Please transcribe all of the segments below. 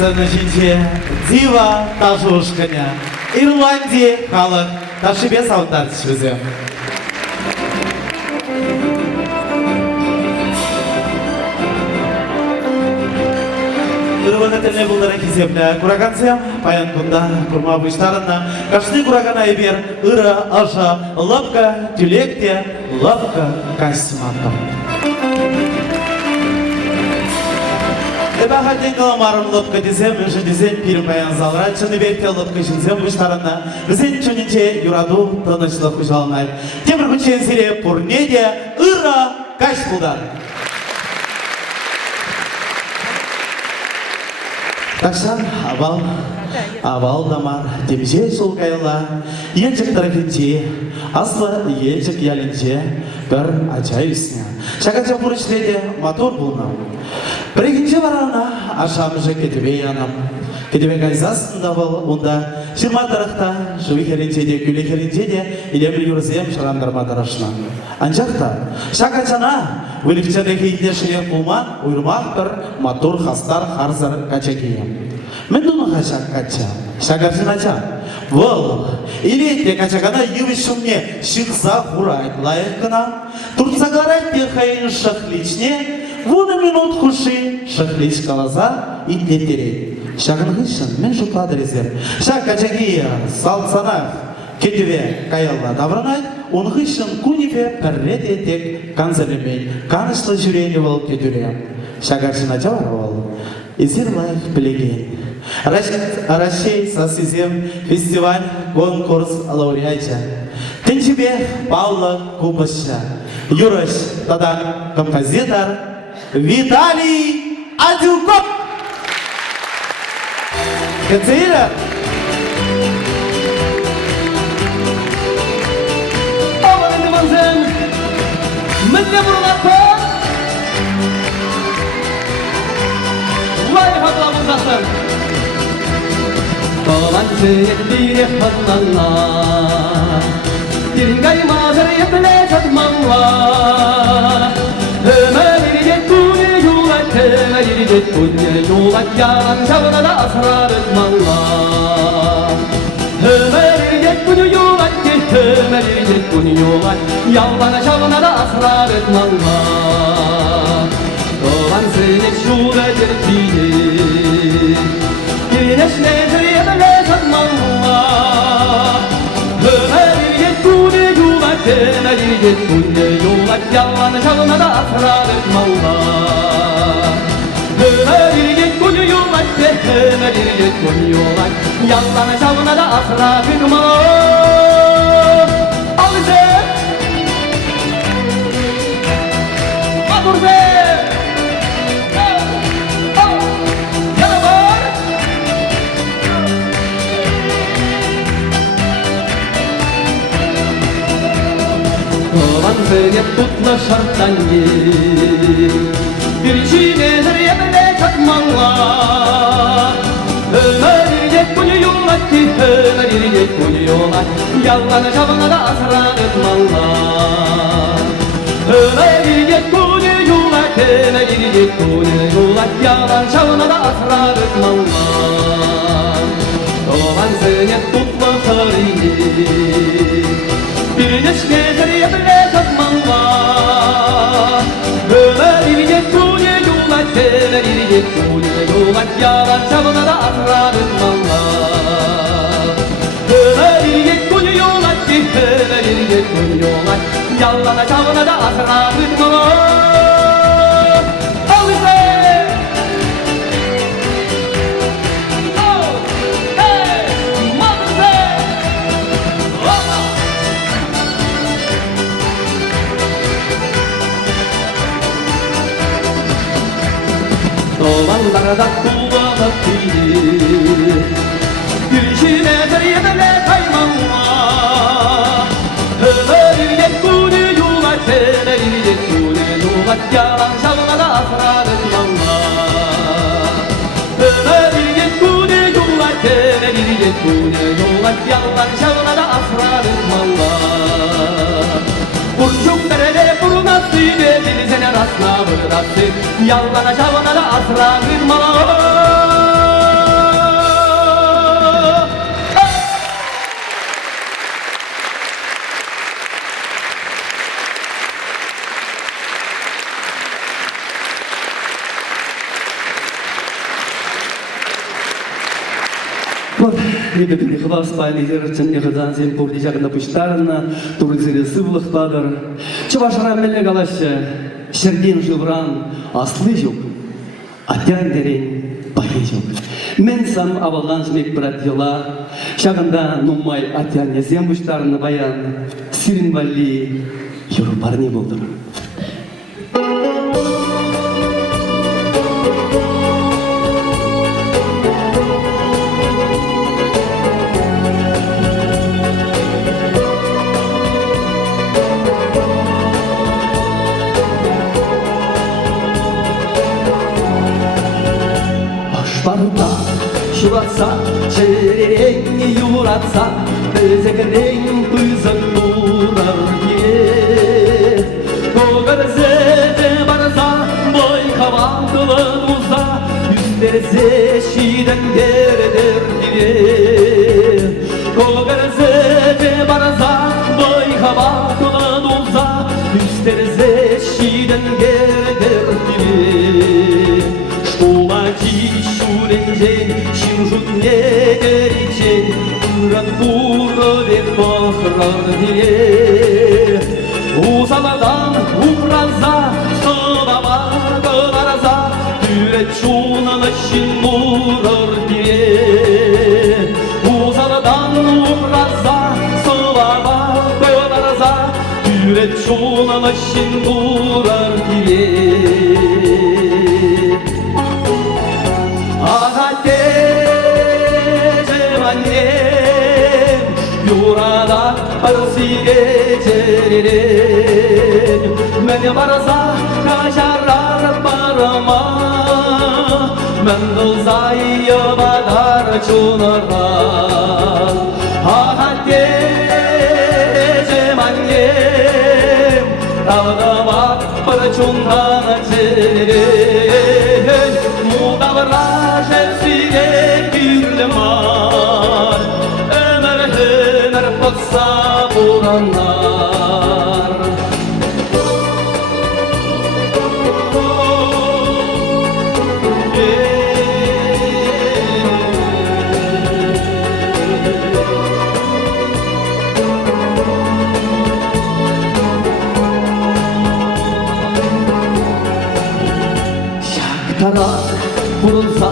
сцены Дива Тажушканя, Ирландии халық Ташибе сауындар түшізі. Үрванетіне бұлдары кеземді күрағансем, паян күнда күрма бұштарына, қашты күрағана ебер, ұры, аша, лапка, түлекте, лапка, кастиматқа. Эбахатен каламарым лапка дезем, үші дезем пирім паян залыра, чыны берте лапка жінзем бұштарына, бізен чөнінче юраду тынышлық ұжалынай. Темір күнчен сере пұрнеде, ұры, каш бұлдар. Такшан абал дамар, темже сол кайла, елчік тарахинче, аслы елчік ялінче, бір ачай үсіне. Шакача бұрышледе мотор бұлнау. Бірекінче барана, ашамыжы кетебе янам. Кетебе кайзасында бол, онда шырма тарақта, жуи херенчеде, күлі херенчеде, илемір юрзем шырандарма тарашына. Анчақта, шакачана, вылікчені кейінде шыйыр бұлман, ұйырмақ бір мотор хастар харзар кача кейем. Мен дуну хашак кача, шакачын ача. Вол, илетте качагана ювы шумне шықса хурайт лайықына, турцагарайт те хайын шықличне, вуны минут хуши шықлич калаза индеттерет. Шағынғышын мен жұтады резер. Шақ качагия салцанақ кетіве каялла давранайт, онғышын күніве пәррет етек канзалемей, канышлы жүрені болып кетірем. Шағаршын ача бар ол, езір лайық білеген. Рашей сасызем фестиваль конкурс лауреатя. Тенчебе Павла Кубаша. Юраш тада композитор Виталий Адюков. Концерт. Аварный манзен. Мы для бурната. Лайха главу Баланчет бире хатнанна, Дирингай мазыр епле жатманла. Ömeride kune yulat, ömeride kune yulat, Yalan çavuna da asrar etmanla. Ömeride kune yulat, ömeride kune yulat, Yalan çavuna da asrar etmanla. Dolan seni şule dertliği, Güneş nedir yemele satmanla. Ömeride kune yulat, ömeride kune yulat, Yalan çavuna da asrar etmanla. Ömeride kune yulat, ömeride kune yulat, Yalan çavuna da asrar etmanla. Al bize! Matur be! Seni tutla şarttan gir, Bir çiğnedir yemele çatmanla. Ömeride kuni yolat ki, ömeride kuni yolat, Yalan çavuna da asrar etmanla. Ömeride kuni yolat, ömeride kuni yolat, Yalan çavuna da asrar etmanla. Dolan seni tutla sarıyı, Bir neşnedir yemele çatmanla. Ömeride kune yulat, ömeride kune yulat, Yalan çavuna da asrar etmanla. Ömeride kune yulat, ömeride kune yulat, Yalan çavuna da asrar etmanla. Al bize! Dolanlarda kullanıp bilir, Gülüşüne yemele kaymanla. Ömeride kune yulat, ömeride kune yulat, Yalan çavuna da asrar etmanla. Ömeride kune yulat, ömeride kune yulat, Yalan çavuna da asrar etmanla. Burçuk derede buruna suybe, Denizene rastla bıraktı, Yallana çavuna da asrar etmanla. Вот, ребята, не хвал спальни держим, не ходан зем пурдижак на пуштарна, турызыре сывлых падар. Чуваш раммеле галаще, шердин живран, аслы жук, атян дерен пахи жук. Мен сам авалдан жмек брат ела, шагында нумай атян езем пуштарна баян, сирин вали, юрупарни болдыр. Башбарда шулатса, шерең юратса, бізігірің пызық тұрар ет. Көгірзеде барса, бойқабандылы мұза, үстерзе шиден дердер дирет. Көгірзеде барса, бойқабандылы мұза, үстерзе шиден дердер дирет. Шуленжен, шимжут негеричен, Уран буры бахрар дире. Узаладан убраза, сылава кылараза, Түрет шуналышын мурар дире. Узаладан убраза, сылава кылараза, Түрет шуналышын мурар дире. Yurada arsiye cererin Men barza kaşarar barama Men dılzayı badar çunara Ahate cemanyem Dağdamak parçundan cererin Mudavra şefsiye güllemar Baksa bulanlar Şaktara vurulsa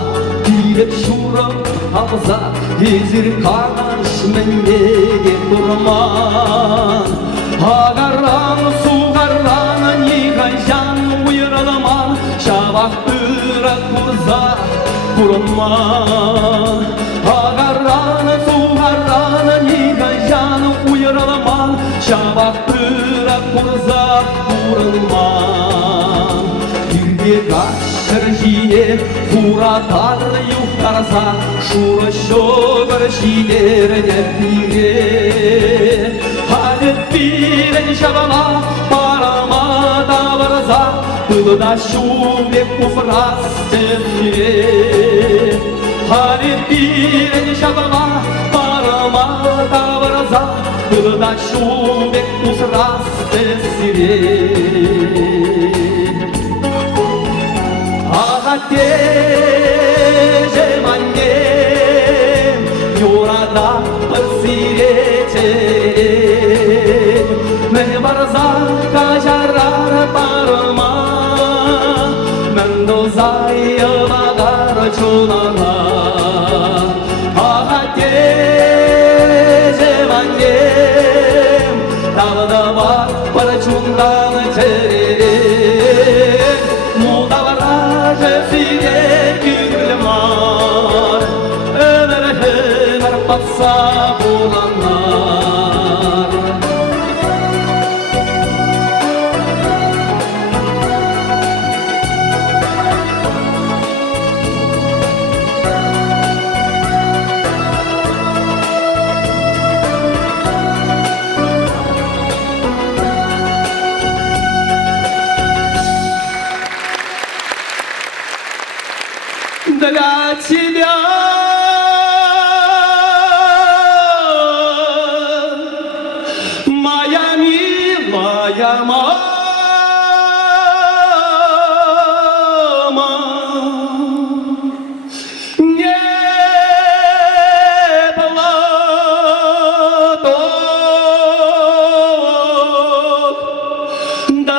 direk şuram ağza Ezir kardeş mendege durman Ağarran suğarran nigayjan uyaralaman Şavaktıra kurza kurman Ağarran suğarran nigayjan uyaralaman Şavaktıra kurza kurman Birge kaşır jine Furatar yukarsa Şura şogar şiderine bire Halet biren şabala Parama da varsa Kılıda şube kufras cemire Halet biren şabala Parama da varsa Kılıda şube kufras cemire Ahate cemanyem Yurada persire cererin Men barza kaşarar parma Men dozayı badar çunara Ahate cemanyem Dağda var parçundan cererin Mudavara şefsiye güllemar Ömer baksa bulanlar Для тебя моя милая мама, не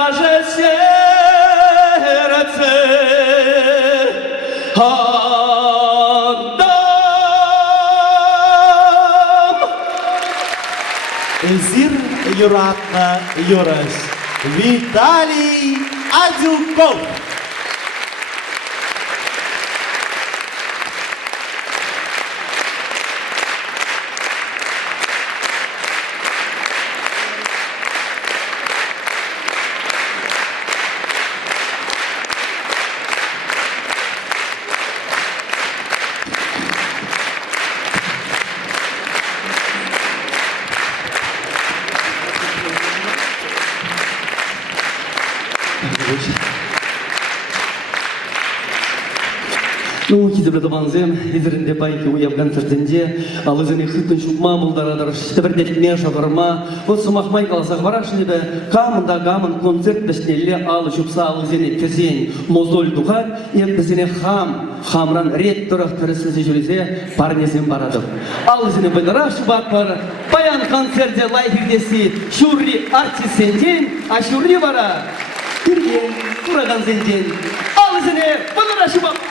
даже сердце отдам. Зир юратна юраш Виталий Адюков. Ну, кидебрді банзем, изерінде пайки уям концертінде, ал өзіне хыттын шукма мұлдарадыр, штебірдетме шағырма, вот сумақ майқаласақ барашынебе, камында камын концерт бәшнелі алы шупса ал өзіне тезен, мозоль дұғат, ем бізіне хамран рет тұрық түрісілсе жүресе, парнезен барадым. Ал өзіне бұйнырақ шубат бар, баян концертде лайфердесі, шурри артист сенден, а шурри бара, бірген, тұраған сенден. Ал өзіне бұйнырақ шубат.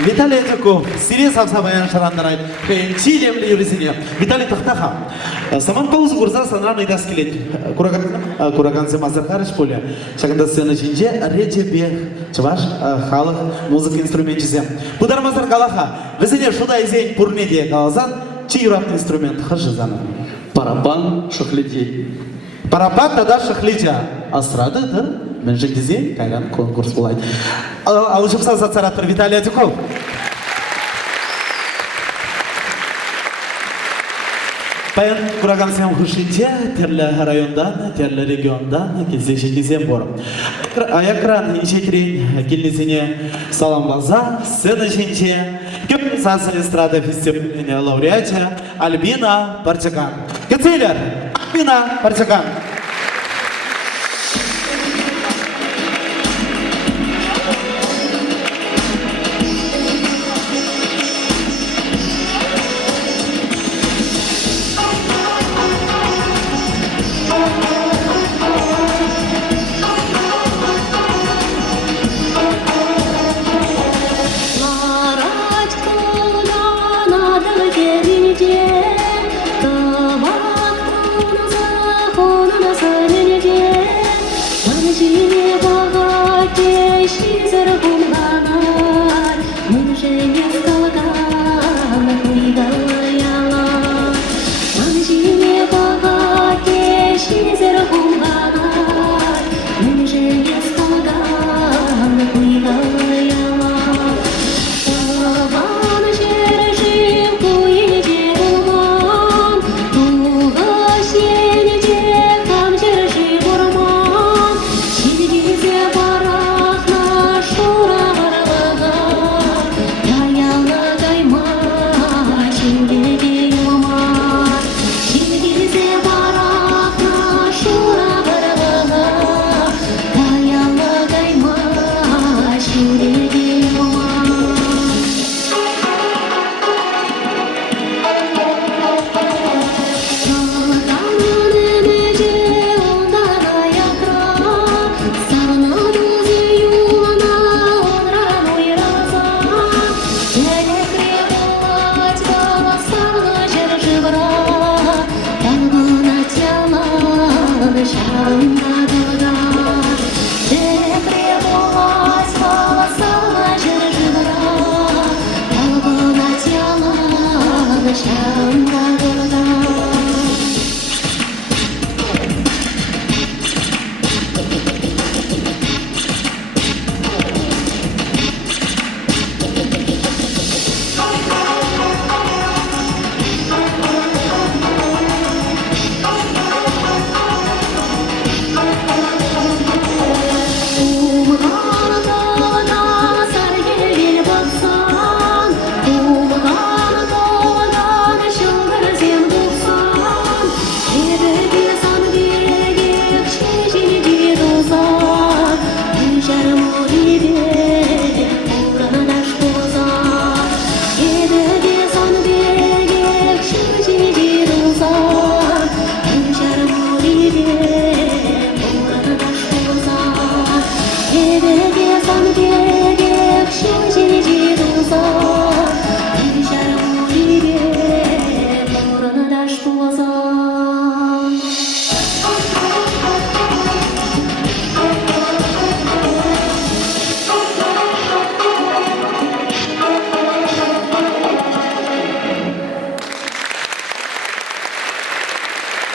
Виталий Адюков, сирен самсабаян шарандарай, хэнчи демли юрисине. Виталий Тахтаха. Саман паузу гурза санраны даскелет. Кураган семазархарыш поле. Шаганда сцена чинже рече бег. Чаваш халық музыка инструментчисе. Будармазар галаха. Везене шуда изень пурнеде галазан. Чи юрапты инструмент хажызаны. Барабан шахледи. Барабан тада шахлидя. Асрадыдыр. Мен жеңгізе кайран конкурс болады. Алышымса зацаратыр Виталий Адюков. Паян кураган сем хушинче, терлі райондан, терлі региондан, келсе шекесем бор. Аякран шекерен келнесіне салам база, сцена шенче, Компенсация эстрада фестиваля лауреате Альбина Парчакан. Кецелер, Альбина Парчакан.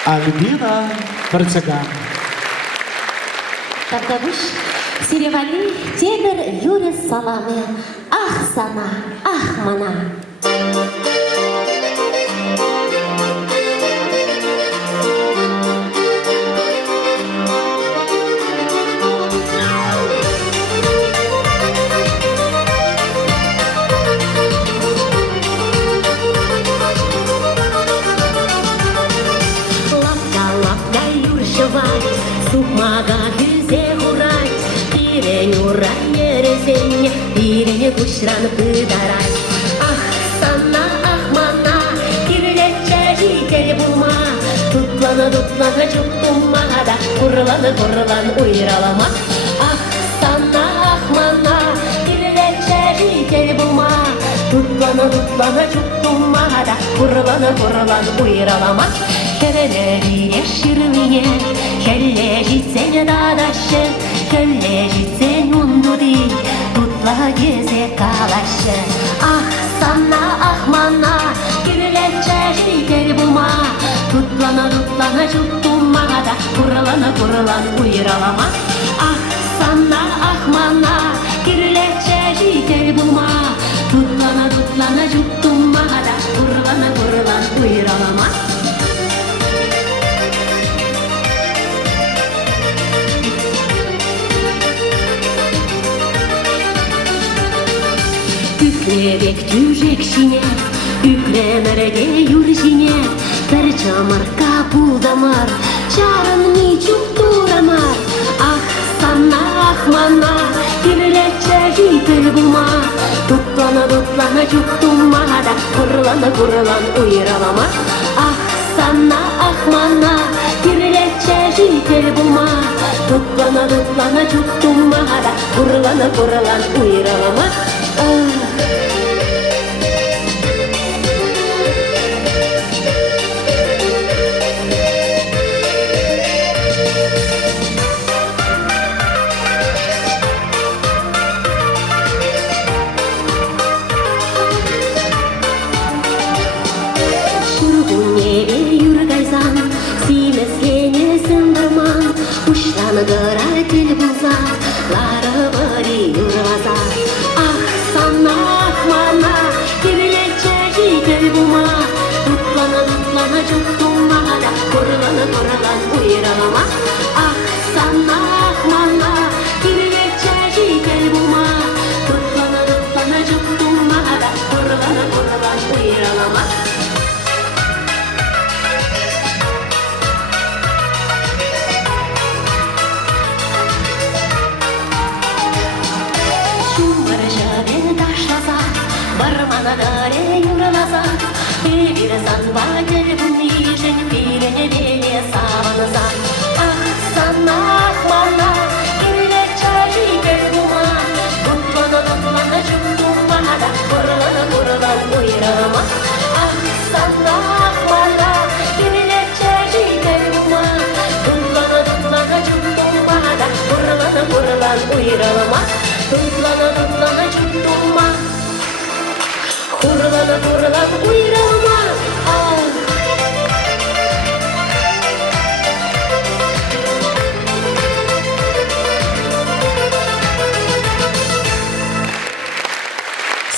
Альбина Парчакан. Тартабыш, Сиревали, Тедер, Юрий Саламе. Ах, сана, ах, мана. Сукмага хүзе хурай, пирен урай ересене, пирене кушран пыдарай. Ах, сана, ах, мана, кирилетче житель бума, тутлана, чук туммада, курлан уйралама. Ах, сана, ах, мана, кирилетче житель бума, тутлана, чук туммада, курлан уйралама. Kereleri şirviye, kelle jitsen dadaşı, kelle jitsen undudi, tutla geze kalaşı. Ah sana ah mana, giriletçe şeker buma, tutlana дутлана жуттумада, куралана уйралама. Ах, сана, ах, мана, кирлече жител бума. Дутлана жуттумада, куралана уйралама. Ükrebek tüjek şine, ükremerege yur şine. Bir çamarka buldamar, çarın niçuk duramar. Ah sana ah mana, kirleçe jitel buma. Dutlana çuktumada, kurulan uyralama. Ah sana ah mana, kirleçe jitel buma. Dutlana çuktumada, kurulan uyralama. Gırar tel bulsa, lara bari yurvasa. Ah sana ah mana, kirleçe jitel buma. Dutlana çuktumada, kurulan uyralama. Ah sana ah mana, kirleçe jitel buma. Dutlana çuktumada, kurulan uyralama. Barmana dare yuralasa, bir zanba telbuni jen birine beni savunasa. Ah sana ah mana, kirleçe jitel buma. Dutlana çuktumada, kurulan uyralama. Ah sana ah mana, kirleçe jitel buma. Dutlana çuktumada, kurulan uyralama. Dutlana çuktumada. Kurulan uyralama.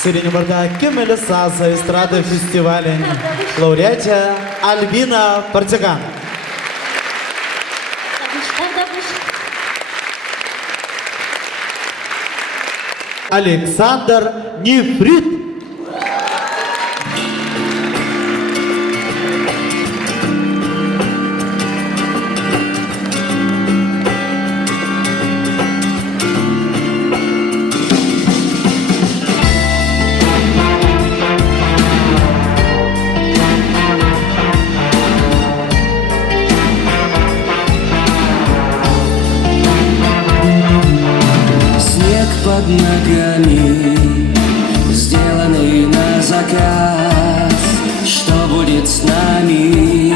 Сиреневарда кемелі сазы эстрады фестивален лауреатя Альбина Партиган. Александр Нефрит. Под ногами, сделанный на заказ. Что будет с нами,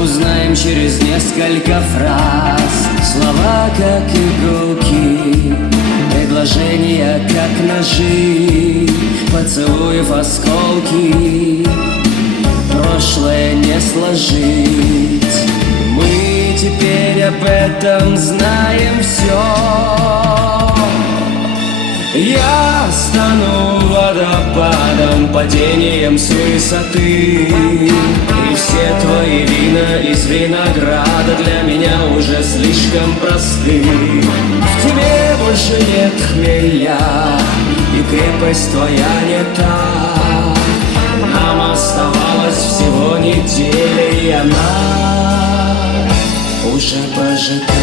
узнаем через несколько фраз. Слова как иголки, предложения как ножи, поцелуев осколки, прошлое не сложить. Мы теперь об этом знаем все. Я стану водопадом, падением с высоты. И все твои вина из винограда для меня уже слишком просты. В тебе больше нет хмеля, и крепость твоя не та. Нам оставалось всего неделя, и она уже прожита.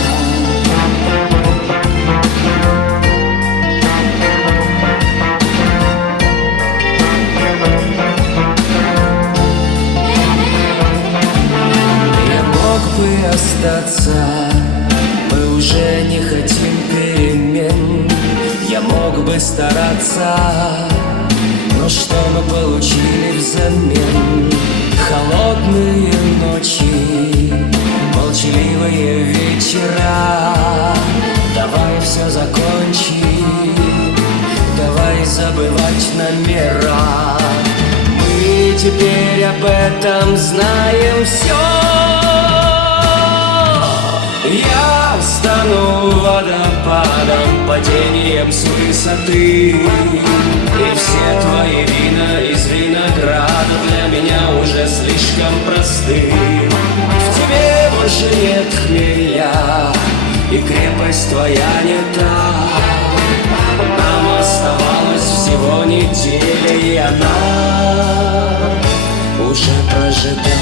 Остаться, мы уже не хотим перемен. Я мог бы стараться, но что мы получили взамен? Холодные ночи, молчаливые вечера. Давай все закончим, давай забывать номера. Мы теперь об этом знаем все. Я стану водопадом, падением с высоты. И все твои вина из винограда для меня уже слишком просты. В тебе больше нет хмеля, и крепость твоя не та. Нам оставалось всего неделя, и она уже прожита.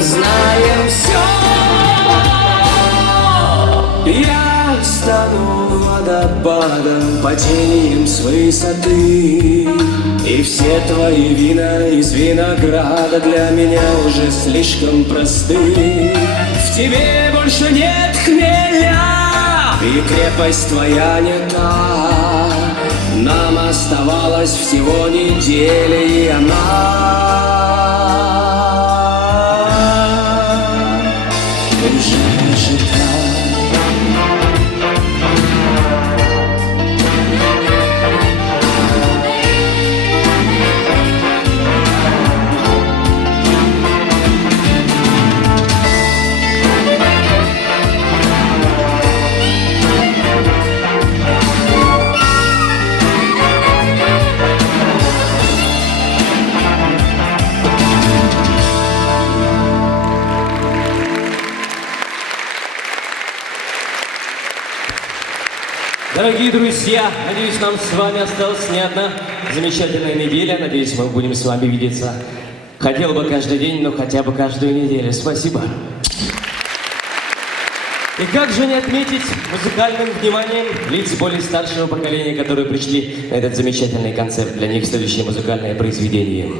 Знаем все. Я стану водопадом, падением с высоты. И все твои вина из винограда для меня уже слишком просты. В тебе больше нет хмеля, и крепость твоя не та. Нам оставалось всего неделя, и она Дорогие друзья, надеюсь, нам с вами осталась не одна замечательная неделя. Надеюсь, мы будем с вами видеться. Хотел бы каждый день, но хотя бы каждую неделю. Спасибо. И как же не отметить музыкальным вниманием лиц более старшего поколения, которые пришли на этот замечательный концерт. Для них следующее музыкальное произведение.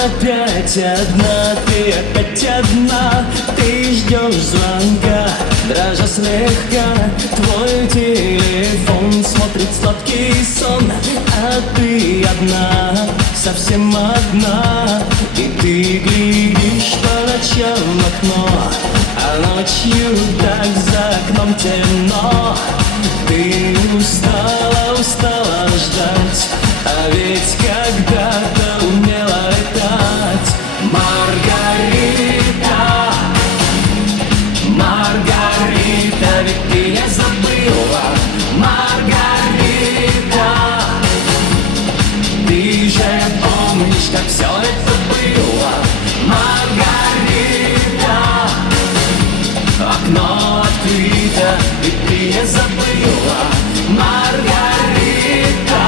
Опять одна, ты опять одна, ты ждешь звонка, дрожа слегка. Твой телефон смотрит сладкий сон, а ты одна, совсем одна. И ты глядишь по ночам в окно, а ночью так за окном темно. Ты устала, устала ждать, а ведь когда-то умела летать. Маргарита, Маргарита, ведь ты не забыла. Маргарита, ты же помнишь, как все это было. Маргарита, окно открыто, ведь ты не забыла. Маргарита,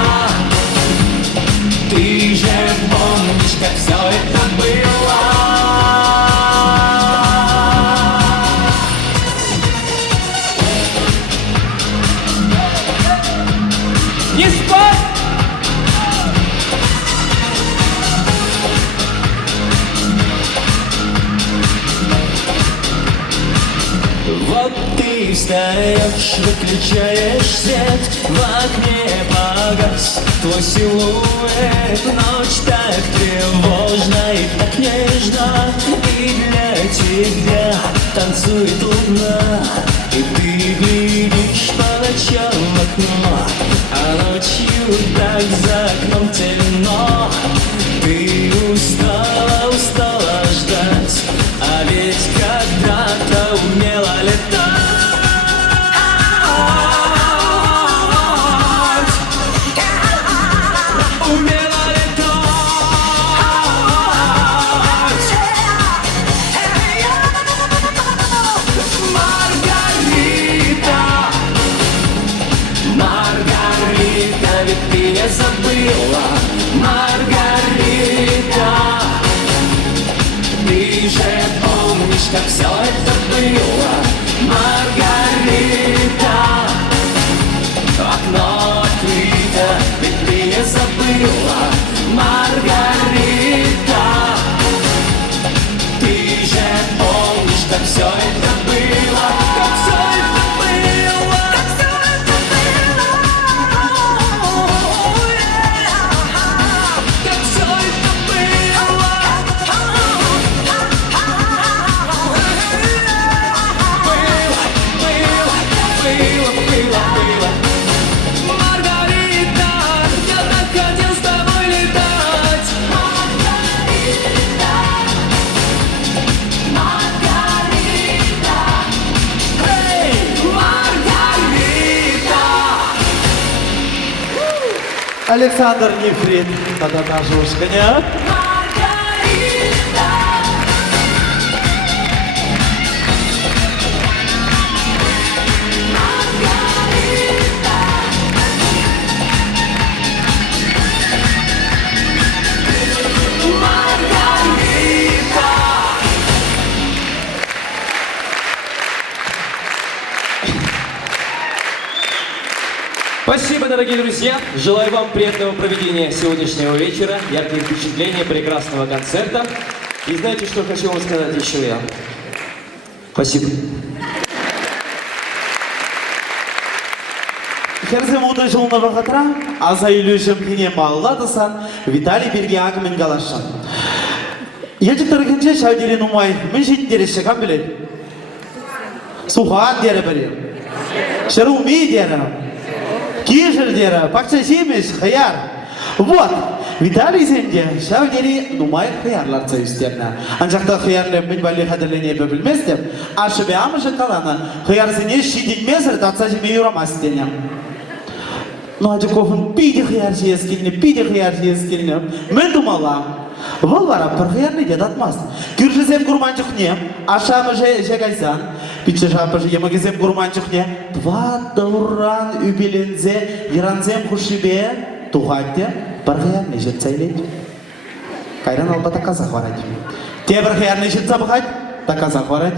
ты же помнишь, как все это было. Не спать! Вот ты встаешь, выключаешь свет, в окне погас твой силуэт. Ночь так тревожна и так нежна, и для тебя танцует луна. И ты глядишь по ночам в окно, а ночью так за окном темно. Ты устала, устала ждать, а ведь когда-то умела летать. Умела летать. забыла, Маргарита. Ты же помнишь, как все это было, Маргарита. Окно открыто, ведь ты не забыла, Маргарита. Ты же помнишь, как все это было, как все это было, как все это было, как все это было, было. Маргарита, я так хотел с тобой летать. Маргарита, Маргарита, эй, Маргарита. Александр Нефрит, та-та-та, жушканя. Маргарита. Спасибо, дорогие друзья. Желаю вам приятного проведения сегодняшнего вечера, ярких впечатлений, прекрасного концерта. И знаете, что хочу вам сказать еще я? Спасибо. Херзем уды жылны вағытра, аза үйлі жемкіне мағыладысан, Виталий Бергиак мен галашан. Ежік тұргенше шәудерін ұмай, мен жетіндері шықам білет. Сухан дері бірі. Шыруми дері. Кижер дері, пақша жемеш, хаяр. Вот, Виталий сенде шәудері ұмай хаярларца үстерні. Анжақта хаярлы мен бәлі қадірлене бөбілмес деп, ашыбе амышы қаланы, хаярсыне шиденмезір татса жеме юрамас денем. Ну, Адюковын пиде хияр жиескеліне, мен думала, бұл барап бір хиярны дед атмас. Күржізем күрманчықне, ашамы жегайсан, пиче жапы емігізем күрманчықне, два дұран үбелензе, еранзем құшыбе, туғатте, бір хиярны жет сайлет. Кайран албата қазақ барад. Те бір хиярны жет забығад, та қазақ барад.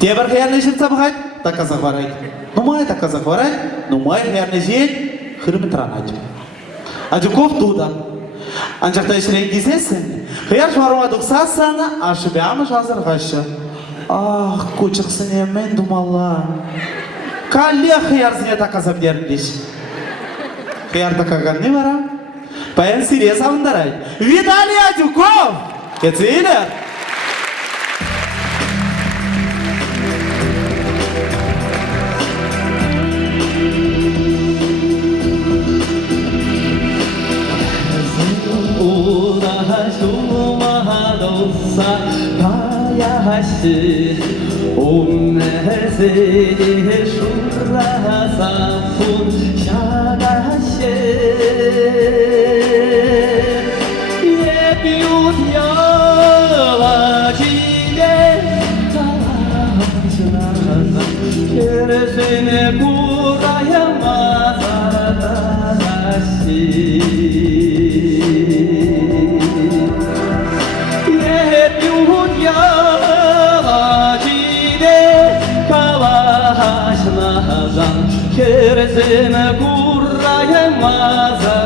Те бір хиярны жет забығад, та қазақ барад. Нумай та қазақ барад, нумай хиярны жет, хырмытранать. Адюков туда. Анжақта ішірен кезесін. Хияр жуармадық сасаны, ашыбе амы жазыр ғашы. Ах, көчіқсіне мен думала. Кале хияр зіне таказап деріндеш. Хияр такаған не бара? Паян сире савындарай. Виталий Адюков! Кетсейлер! 온내세에 슈라사푼 샤가셰 예비우디아와지게 타라시나사 케레세네 구라야 마사다라시 예비우디아 Keresine kurraya mazartarashi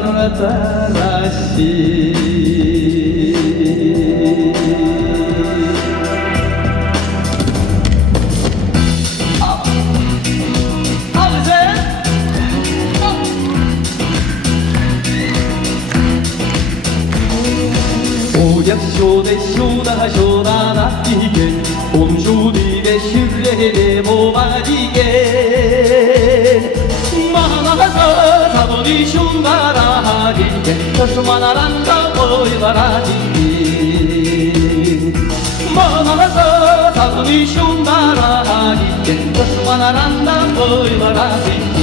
오약쇼대 쇼다쇼다 나티게 옴쇼디베 실레데 모바디게 마나가사 사도니 슈마라디게 터스마나란다 오이바라디게 마나가사 사도니 슈마라디게 터스마나란다 오이바라디게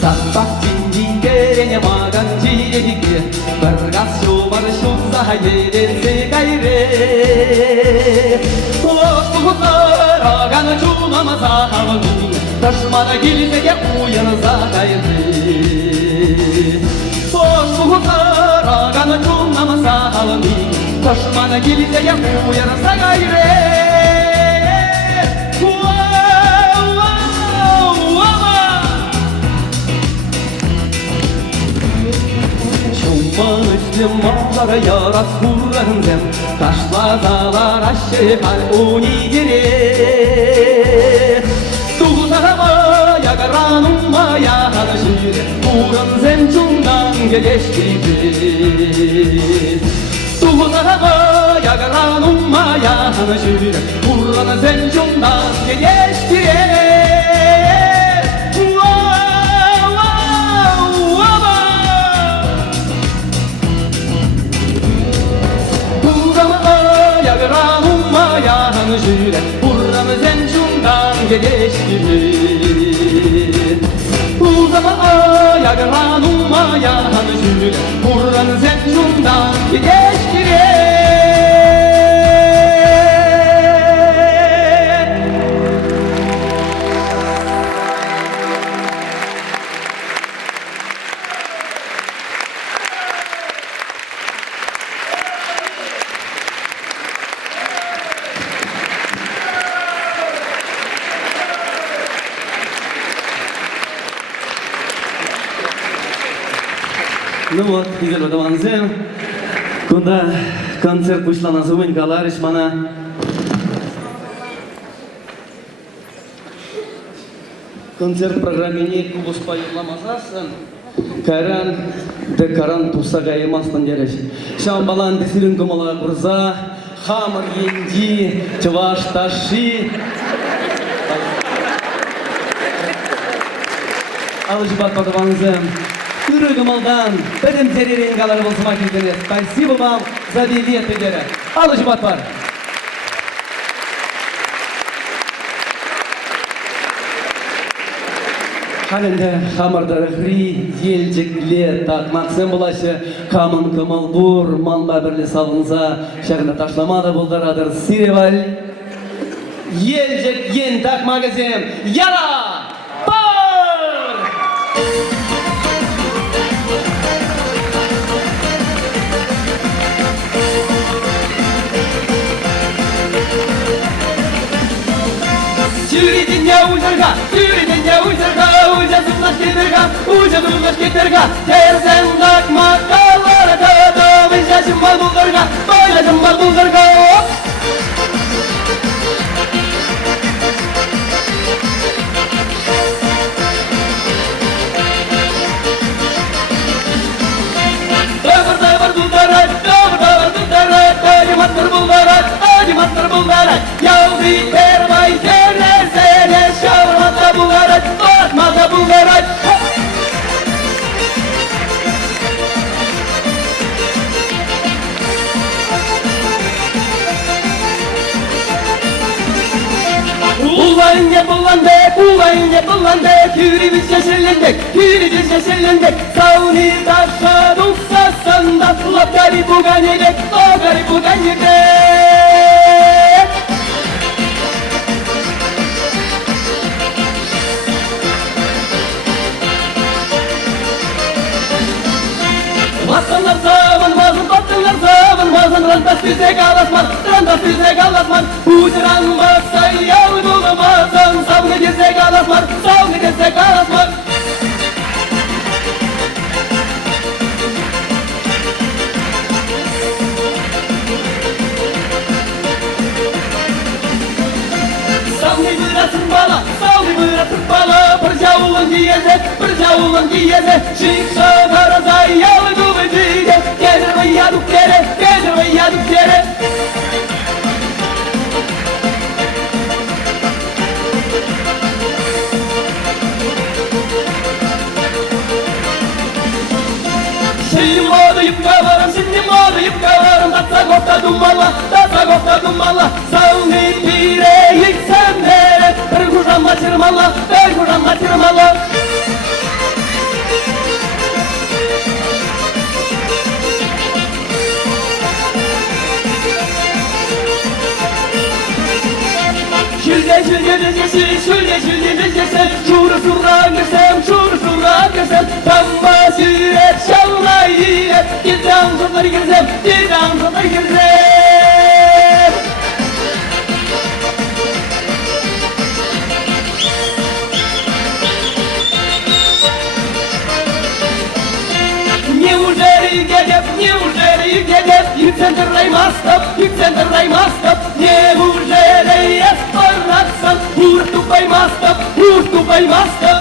삭박진지게레냐 마간지게 버가쇼 바르쇼 사이레 세가이레 Сараганы чунамаса халыны Ташмана келсеге уянса кайры Сошу сараганы чунамаса халыны Ташмана келсеге уянса кайры Малlara yaras kurlarından Taşladalar aşıkal unidire Tuğutama yagaranıma yahanışır Uğran zencundan geleştirir Tuğutama yagaranıma yahanışır Uğran zencundan geleştirir Jüre, buramı zencundan geliştirir Uzama ayagranuma yahanı jüre, buramı zencundan geliştirir Ну вот, Игорь Водованзем, куда концерт вышла на Зуин Галарич мана. Концерт в программе не кубус пайламазасын, каран де каран тусага емастан дереш. Шам балан десирин комала курза, хамар енди, чваш таши. Алжибат Водованзем. Үрігімалдан бірін теререн қалар болсыма келдіңіз. Спасибо вам за билет бедері. Алы жұбат бар. Халінде хамырдары хри, елжікле, тақмақсен болашы, камын кымыл бұр, манба бірлі салынса, шағында ташламады болдарадыр сиревал. Елжік ен тақмағызем, яра! Yüreğince uçarga, uca zıplaş getirga, tersen takma kallara kadar, yaşım var bulgarga, baylaşım var bulgarga. Dağır duldaray, acımattır buldaray, yav biter vay terlersene, şavramada bulgaray, batmada bulgaray. Ulayınca bullandek, yüreğimiz şaşırlandık, Savuni taşa duksasında, la garibu ganedek, Basınlar zaman, rantas düzek alasman, Uçuran baksa yal bulamazsan, savni desek alasman. Savni bırakın bala, bir javulun diyeze, çıksa karaza yal gubeciye, gelir ve yaduk yere. Şimdi molayıp kavarım, tatsa gofta dummalla, savni bireyik senlere, bir kuşan maçırmalla. Şülge Неужели гедеп, и центр раймастов, неужели я спораться, уступай мастов, уступай мастов.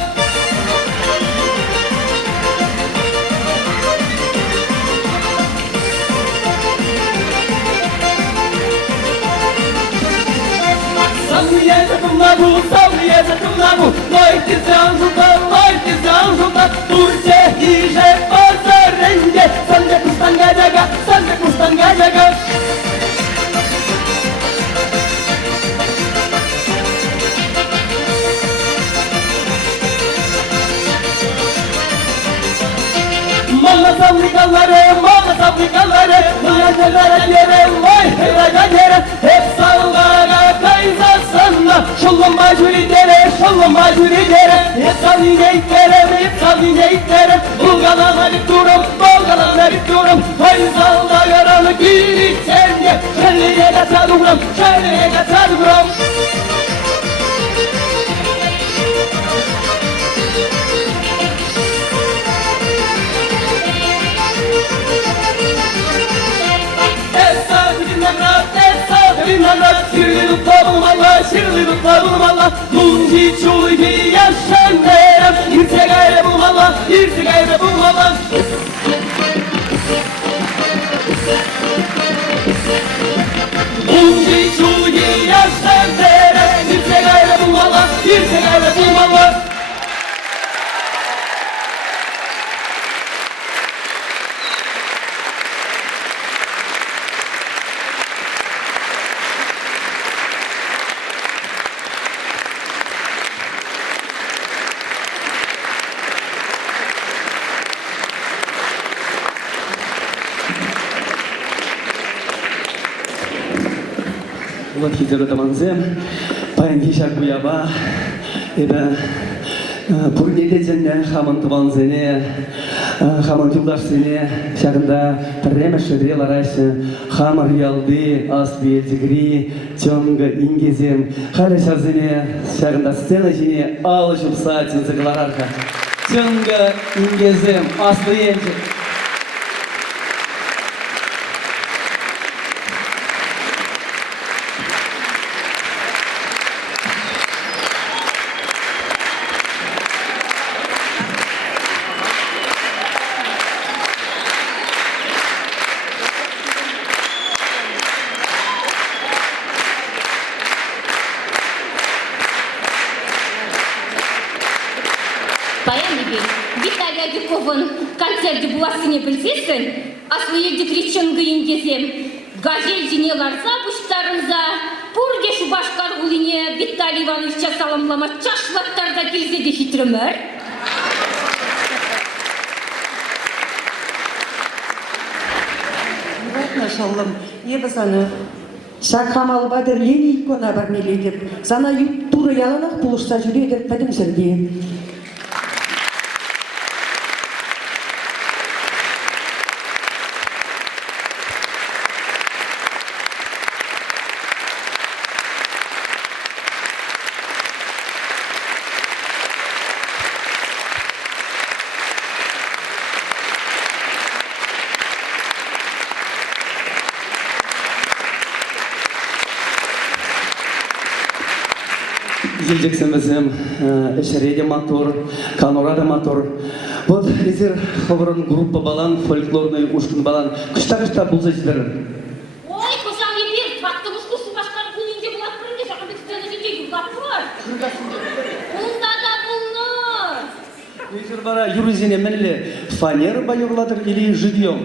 Сам я помогу, лойте занжута, турте и же позаренде, санде кустанга жага. Mala fabrikaları, mağazalara yere, vay helaga yere, hep sallara kayzasınlar. Şollama jüri dere, hep salineyklere, bulgalanlar durum, kayzalda yaralı girik sende, şerliye kaçadıgram. Şirli tutlarım Allah, bunci çulgi yaşanlarım, irse gayrı bulmala. Bunci çulgi yaşanlarım, irse gayrı bulmala. Вот хитер таманзем, паянкиша куяба, эбе пурнедетенне хаман туванзене, хаман тюлдашсене, шагында премя шедре ларайсы, хамар ялды, асби дигри, тёмга ингезем, харашазене, шагында сцена жине, алышып сатин загларарка, тёмга ингезем, аслы енчик. Виталия Дюковын концерті бұласыне білсесін, асылы крещенгі енгезем, газель зіне ларса бұштарынза, пұрге шубашқар ғылыне Виталий Ивановича саламлама чашлаттарда келзе де хитрімір. Машаллам, ебі саны Шаққамалы бадыр лені икона бармелі деп, сана тура яланақ бұлышса жүре деп бәдім сірге. Елдексемізім, әшіреде мотор, канорада мотор. Вот резер хабаран группа балан, фольклорный ушкин балан. Кышта бұлза жидер. Ой, қошан епер, твақтымыз құсы башқар күнінде бұлат бірінде жақын бекстені жеке юлап бұр. Онда да бұлны. Резер бара юризене мәнілі фанера байырладыр или жидьем?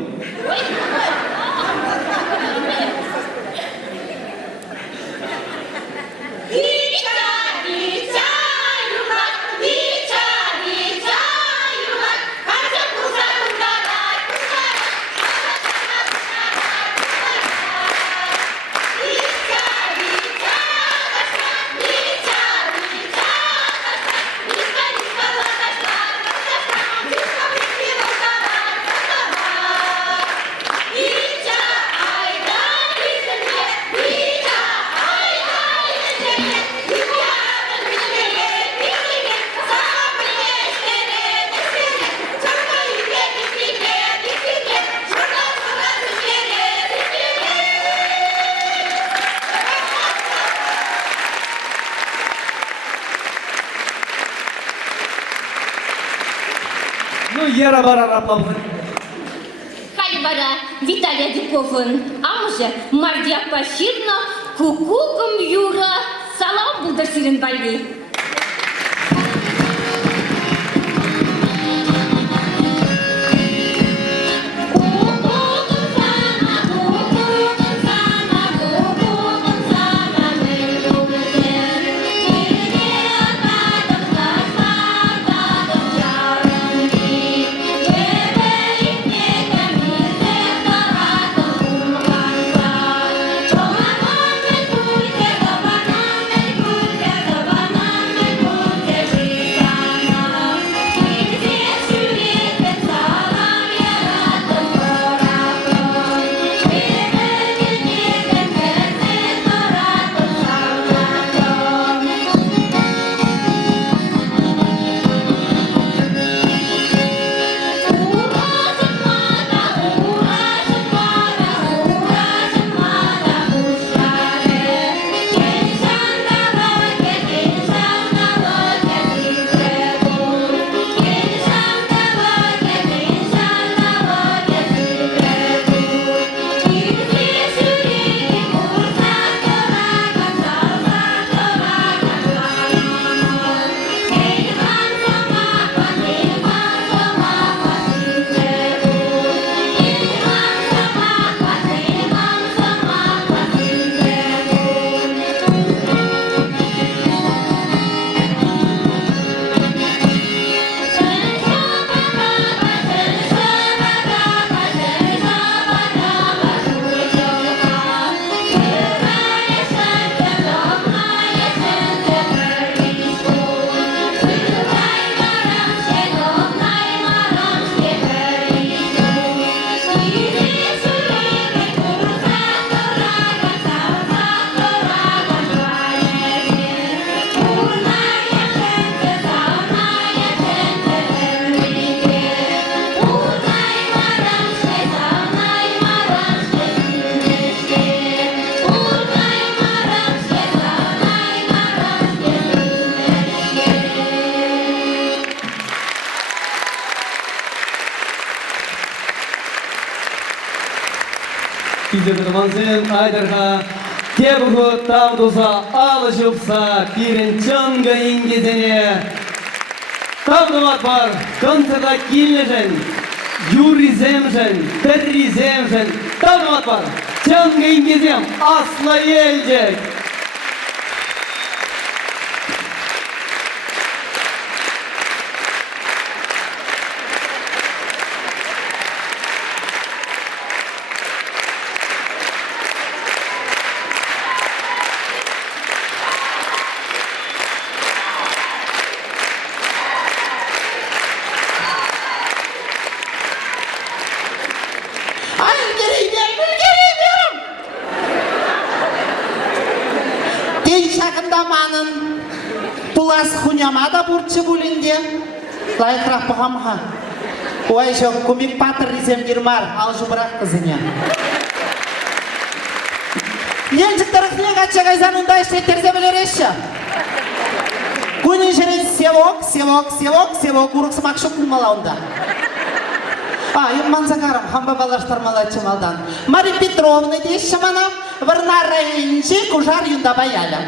Ера Барараповна. Халибара Виталия Дюковын, амжы Мардия Паширна, Кукуком Юра, салам Булдаширин Бали. Идерманзен айдарға тебігі тавдуза алы жұпса пиренчанға ингезене. Тавдумат бар, концерта килнежен, юриземжен, терриземжен. Тавдумат бар, чанға ингезем асла елжек. Пулас хунямада бурчы булинде. Лайқырақ бұғамға. Ой жоқ, көмек патыр ризем гермар, алжы бұрақ қызыне. Енжіктірік не қатшы ғайзанында ішеттерзе білер еші. Көне жерен севок, ұрықсымақ шық күлмалауында. Емман Закаров, хамба балаштар малачым алдан. Мария Петровна дейші мана, варна райынжы күжар юнда баялы.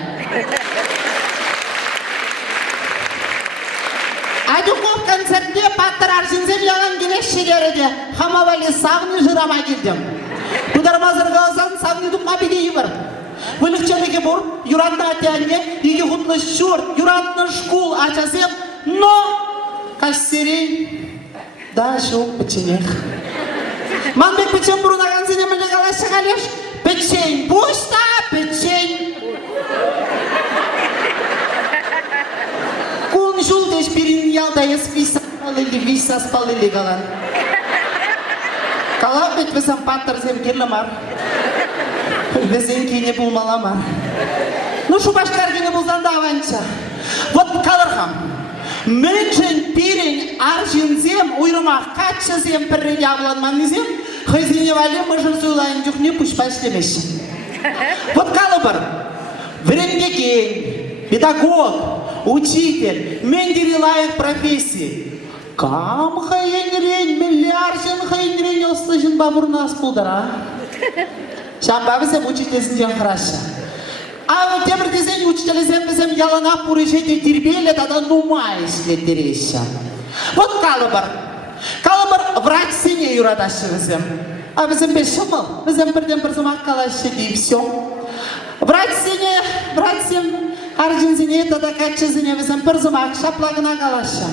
Адюков концертте паттыр аржинзем яған келешшелері де хамавали савны жырама келдім. Бұдармазырға алсан савны тұқма бедейі бар. Вылықчалығы бұр, юратны атяне, еге құтлы шүрт, юратны шкул ачасем, но кассерей да жоқ печенех. Манбек печен бұрынаған зенемілі қалашы қалеш, печень, пушта печень. Жулдеш бірін ялдайыз виса спалылы қалан. Қалап бетвесам паттыр зем керлімар. Бізен кейіне бұлмаламар. Ну шубашкар кейіне бұлзанда аванча. Вот қалырғам. Мөнчен бірін аржын зем, ұйрымақ қатшы зем піррен явланманы зем, хызине вале мұжыр сөйлайын жүхне пұшпашлемеші. Вот қалыбыр. Віренбекен, педагог, учитель, мендері лайық профессии. Кам хайынрен, миллиаржын хайынрен остыжын бабурнас пулдара. Шамба бізем учителесінден қарашы. А темір десен учителесен бізем ялана пурышеде тербелі тада нумай іслеттереші. Вот калыбыр. Калыбыр врач сене юрадашы бізем. А бізем бес шымыл. Бізем бірден бір зымақ қалашы дей все. Врач сен аржинзине тада качызине бізем бір зымақ шаплагына қалашы.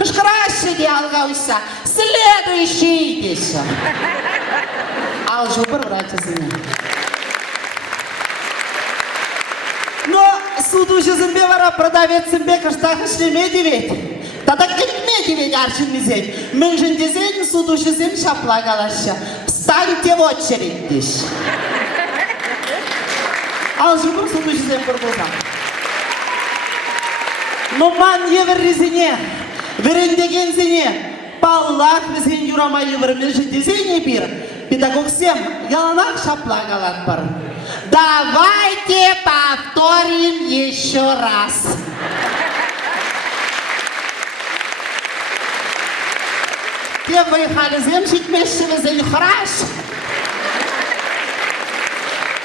Кышқырашы де алға ұйса. Следующий деші. Ал жопыр врачызине. Но суду жүзімбе бара продавецімбе кыштағы шлеме девет. Тада кетме девет аршын мезен. Мен жіндезен суду жүзім шапла қалашы. Встаньте в очередь деш. Ал жопыр суду жүзім бір болсам. Но ман евер резине. Верендеген зене. Паллах бізген юрама евірмен жіндезене бір. Педагог всем яланақ шапла қалат бар. Давайте повторим еще раз. Те выехали земщик мешевезен хорош.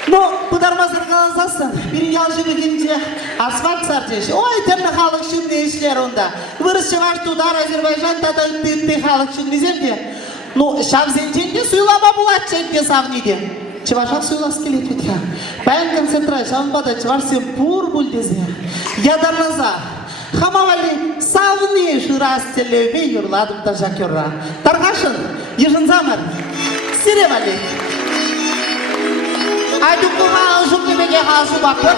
Ну, подармазыр қаласасын, бір ялжы бігінде асфальт сартеш. Ой, темні халық үшін не ішлер онда. Вырысшы ваш тудар Азербайжан тада үтті халық үшін меземде. Ну, шавзентенде суйлама болады ченде савниде. Чевашак суйлас келет бітка. Бәйін концентрай, шавынбада чеварсен пур бүлдезе. Ядарназа. Хамавали савны жырастелеуме юрладым да жакерра. Тарғашын, ежін замыр. Сиревали. Айду kuma alжым немеге қалжы бақыр.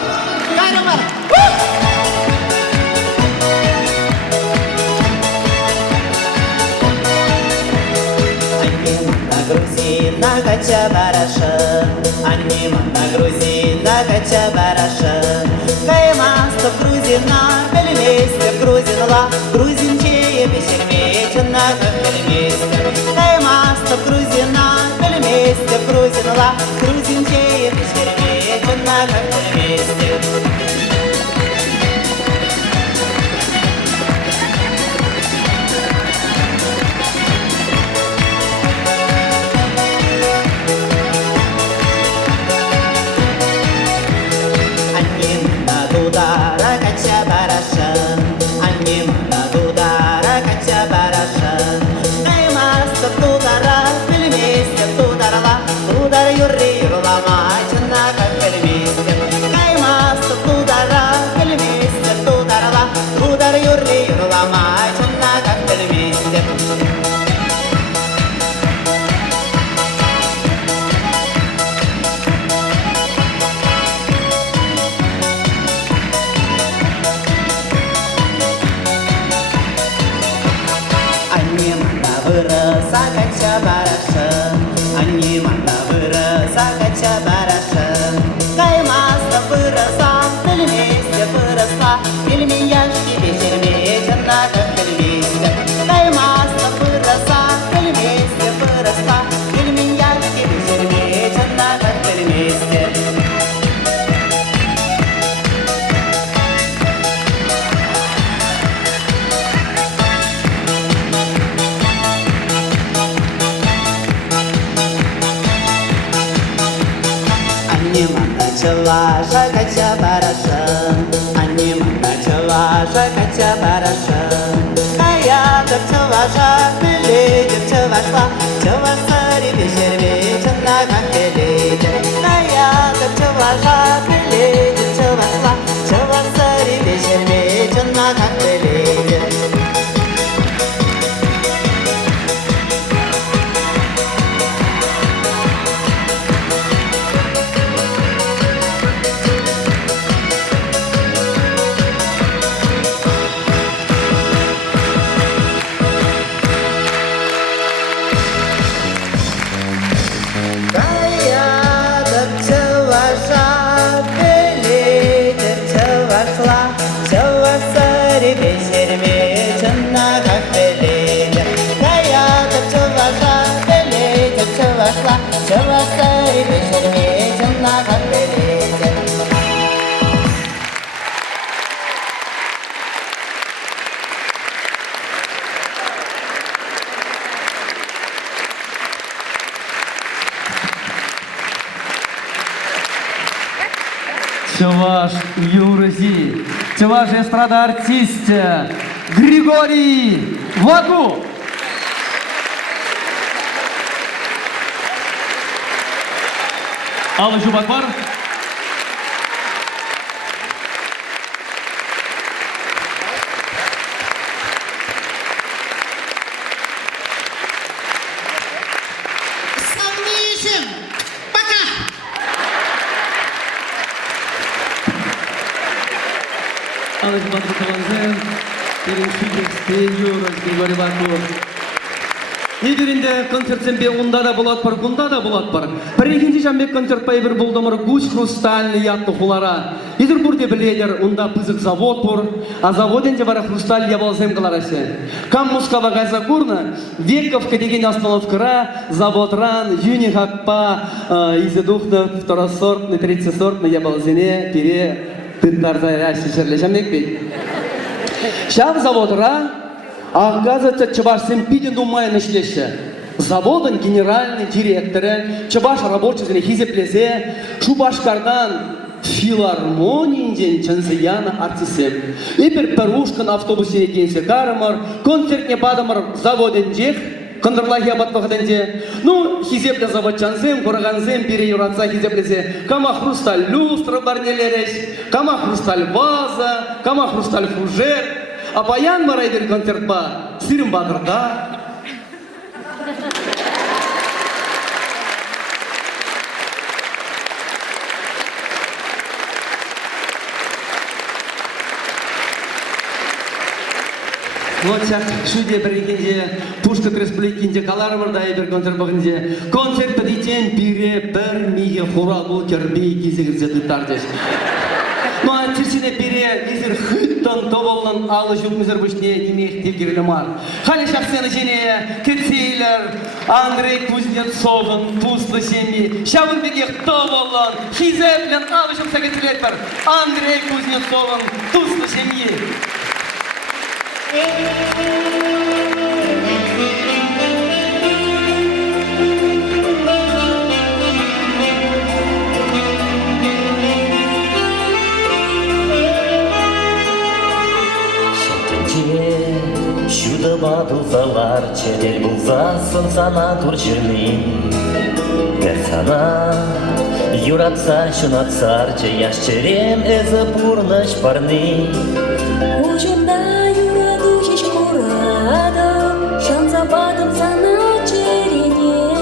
Кайрымыр. Грузина кача бараша, анимана грузина кача бараша. Каймастов грузина, пельместер грузинла, грузинче бешермечена как пельместер. Каймастов грузина, пельместер грузинла, грузинче бешермечена как пельместер. Чуваш Юрзи, чуваш эстрада артист Григорий Ваку. Алла Жубакбар. Алла Жубакбар. Григорий Ваку. Недерінде концертсембе онда да болат бар, бұнда да болат бар. Бірегенде жамбек концерт пайбір болдымыр гусь хрустальный ятты хулара. Идір бұрде біледер, онда пызық завод бұр, а заводенде бара хрусталь ябалзем каларасе. Кам мускава гайза курна, Вековка деген остановкара, завод ран, юни хакпа, изедухна, второсортный, третьесортный ябалзене, пере, тындарда ряси жерле жамбек бейт. Шав завод ра, а оказывается, Чуваш Семпидин думает на шлеше. Заводын генеральный директоры, Чуваш рабочий зене хизеплезе, Шубашкардан филармонинден чанзияна артисем. Ипер перушкан автобусе екенсе карымар, концертне бадамар заводен дек, Кондырлахи абатпахденде. Ну, хизепле завод чанзем, кораганзем, бире юратса хизеплезе. Кама хрусталь люстра барнелереш, кама хрусталь ваза, кама хрусталь фужер. А баян марайдер концертба сирим бадырда. Вот сейчас шуде біргенде Пушка Республикинде каларымырда бір концерт бағынде. Концерт бәдетен бире бір миге хура бұл кербей кезегірзеді тардеш. Ну а терсіне бере езір хүттан тоболын алы жүк мүзір бүшне демек девгерлі мар. Халі шақсені жене Кетсейлер, Андрей Кузнецовын, Туслы семьи, Шабын бегех тоболын, Хизеплен алы жүк сәкетілет бар. Андрей Кузнецовын, Туслы семьи. Şurada baduzalar çedel bulzasın sana turçırni Gel sana yuratsa şunatsarca yaşçerem eze purnaş parni Ucunda yuraduşiş kurada Şansa badım sana çerine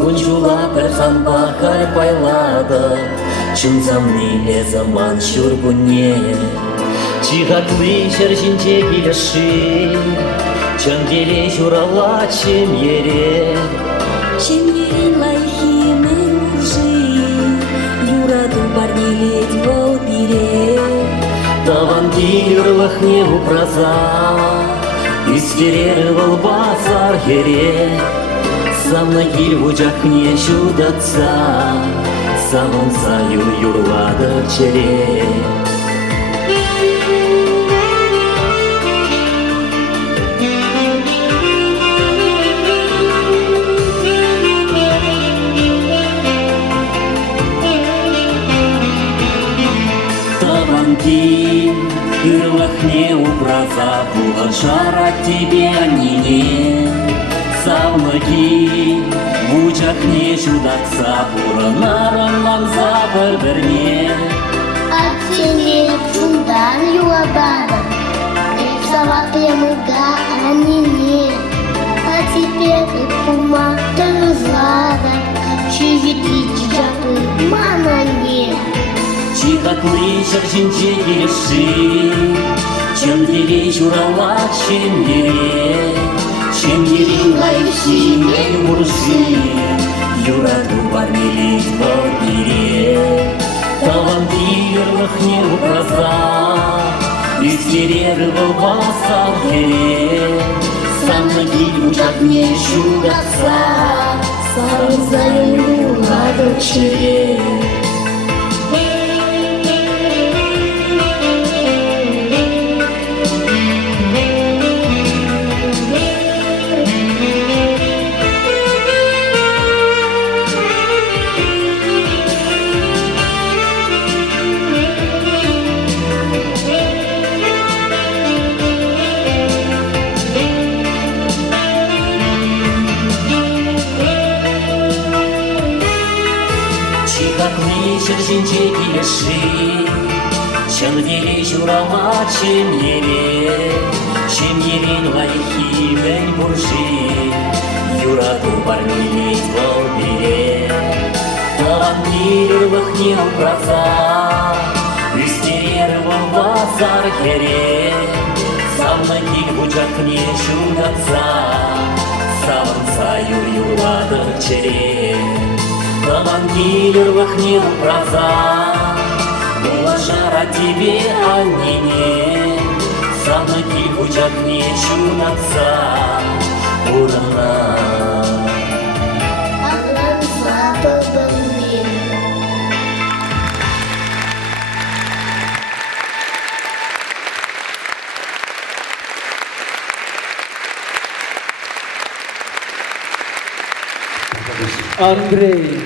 Kunjula persan bakar paylada Çınzamni ezaman şurgunye Чигатлы шершинче килеши, чанделе журала чемьере. Чемьерин лайхи мен уржи Юраду барнелет вол бире Таван кирлах не упраза, Искерерывал базар хере. Сам на киль в не чудатся, Сам он саю юрлада чере. Крылах не образа, было жара тебе не Савнаки, в учах не чудакса, Буранаран мамза берне. Ацене чундан юабада Саватле мыга анине А теперь пума тырзада Чижити чижапы манане Чигатлы шершинче килеши, чанделе журала чемьере. Чемьерин лайши мен урши, юраду барнелет вол бире. Таван кирлах не упраза, Искерерывал базар хере. Сам на гиль учат не чудатся Сам за юраду чере шершинче киеши чын деле журама чемерен лайхи мен буржи юрату бармилить волбире таган мирлых не упраца үстерер базар керек самна кил буджак не шугатса самынса юрлады черек таган мирлых не упраца жара тебе аннине самна кил буджак не шугатса урна Андрей,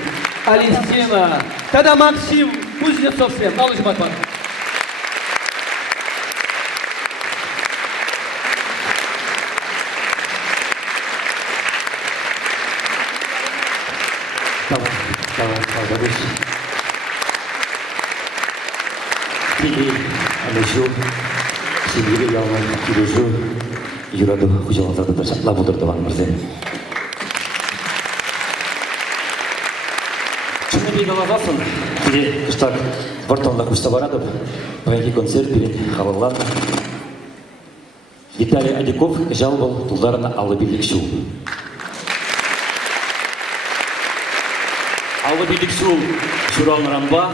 Алевтина, тогда Максим Кузнецов всем. Наложим отпад. Давай, Борис. Тебе, Алешу, сендегі ялған кележу, юрады құжалазады да шатлап отырды вам мырзен. Чыныбек алағасын, тебе ұштақ бартонда күшті барадып, баянки концерт берен қалалар. Виталий Адиков жал бол тұлдарына алы бірлік шу. Алы бірлік шу Шурал Нарамба,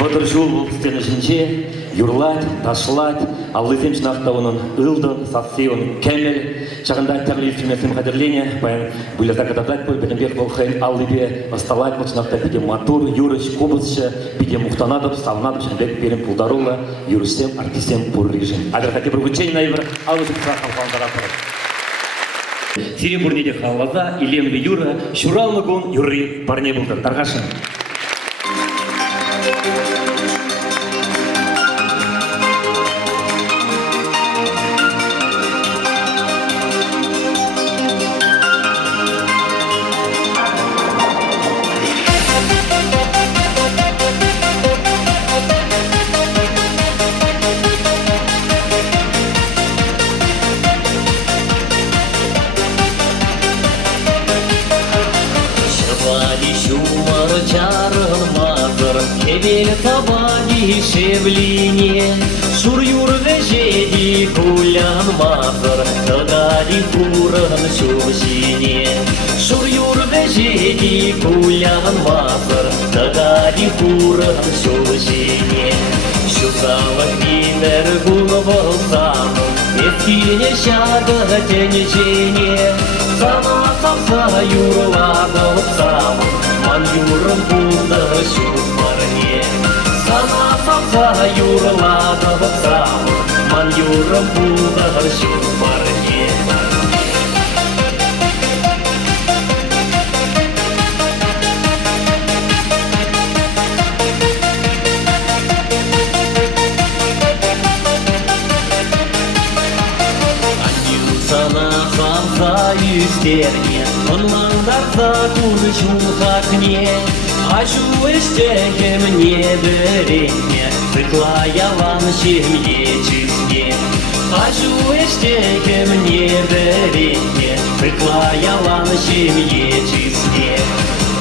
Батыр жол бұл стені жінче, юрлать, ташлать, аллызем жинақтауының ылды, сатсеуын кәмел, шағында тәғлі фильмесім қадірление, баян бұйлаза кададат бой, бәдімбек бұл қайын аллыбе, асталать бұл жинақта биде матур, юрыш, кобызшы, биде мұқтанадып, савнадып, жәнбек берім пұлдарулы, юрышсем, артистем пұррыжын. Адыр қате бір өтчен айвыр, алызым сұрақ қалқаландара тұрып. Серебурнеде қалваза, илемді юра, шуралны гон, юры, парне бұлдар, тарғашын. Табаги шевлине, шур-юрды жеди кулян мазыр, тагали куран шушине. Шур-юрды жеди кулян мазыр, тагали куран шушине. Шузалak бинер гун болсам, ескине шага тенечене. Сана самса юрладылсам, ман юрым булды шумарне. Сана самса юрладылсам, ман юрым булды шумарне. Yüzlerine, onlardan kurşun hakne, aşu isteyem ne verene, tıklayalan şemye çizme. Aşu isteyem ne verene, tıklayalan şemye çizme.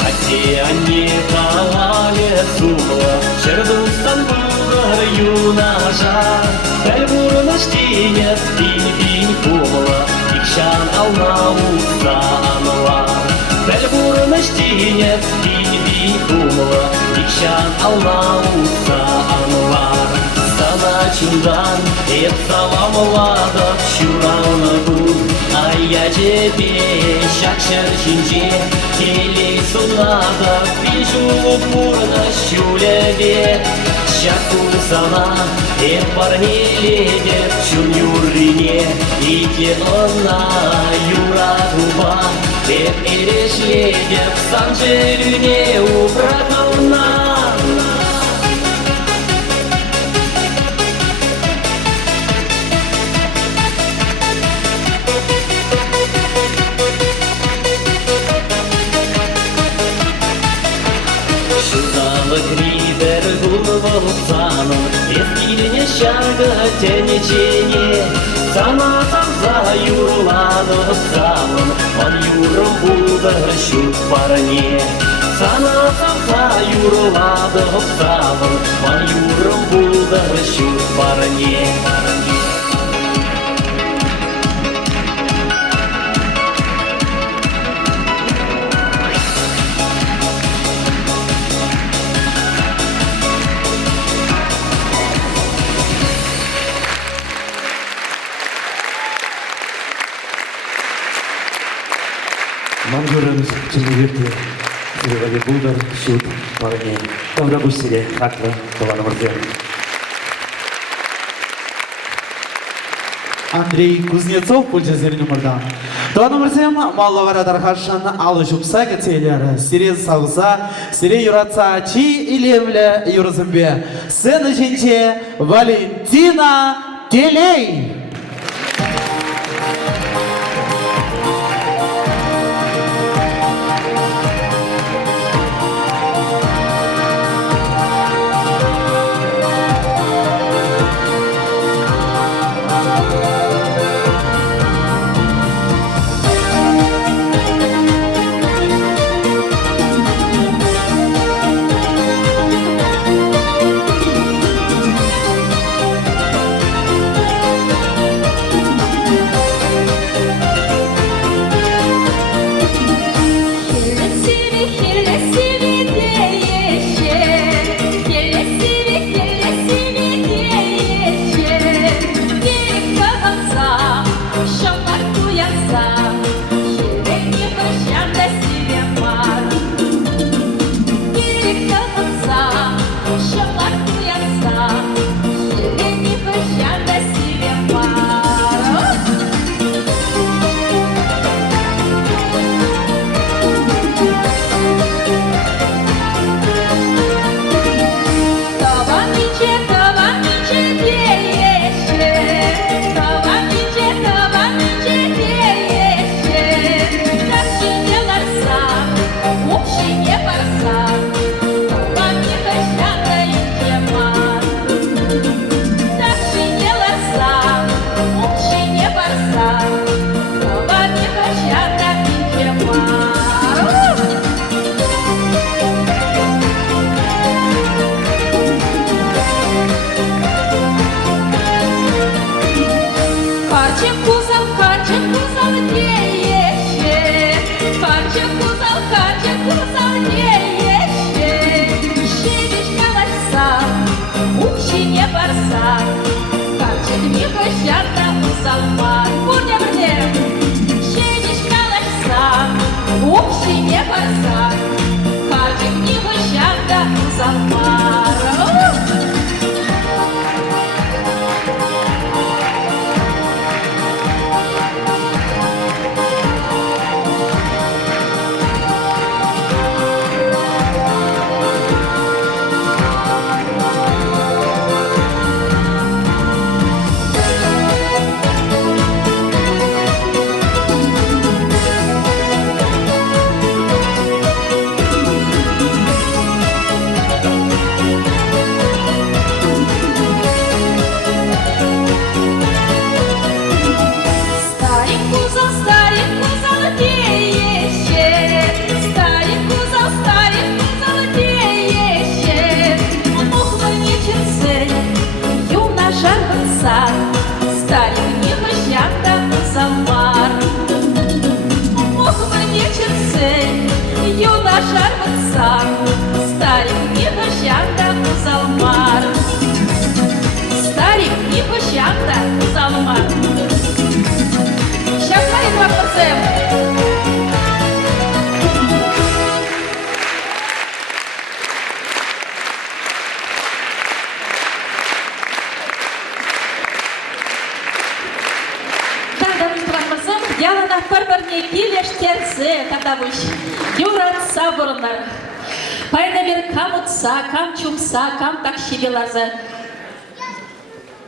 Ate anne kalale sumla, Şerdustan bulgar yunaşa, bel burnu stine spin kumla. Şan alma ustanlar, bel burnu stine spin kumla. Şan alma ustanlar. Sana çundan hep salamladım şuranı bu. Aya cebe şakşır şince, teli sunada bir şulup burnu şulebe. Şakul sana hep barnelede şun yurine, ike ona yuratuba. Hep erişlede sancırine ubrakına. Şudalık Ольга тенечене, санасам за юрлады савын, ман юрым булды шут барыне. Санасам за юрлады савын, ман юрым булды шут барыне. Мангурымыз чынырды, сырғали бұлдар шут барыне. Тавра бұшсире, хақлы, қаланымырды. Андрей Кузнецов, пульчазер номердан. Туанымырсем, маллавара дархашын алы жупса кетелері. Сире сауса, сире юратса, чи илемлі юрзымбе. Сцена жинче Валентина Телей.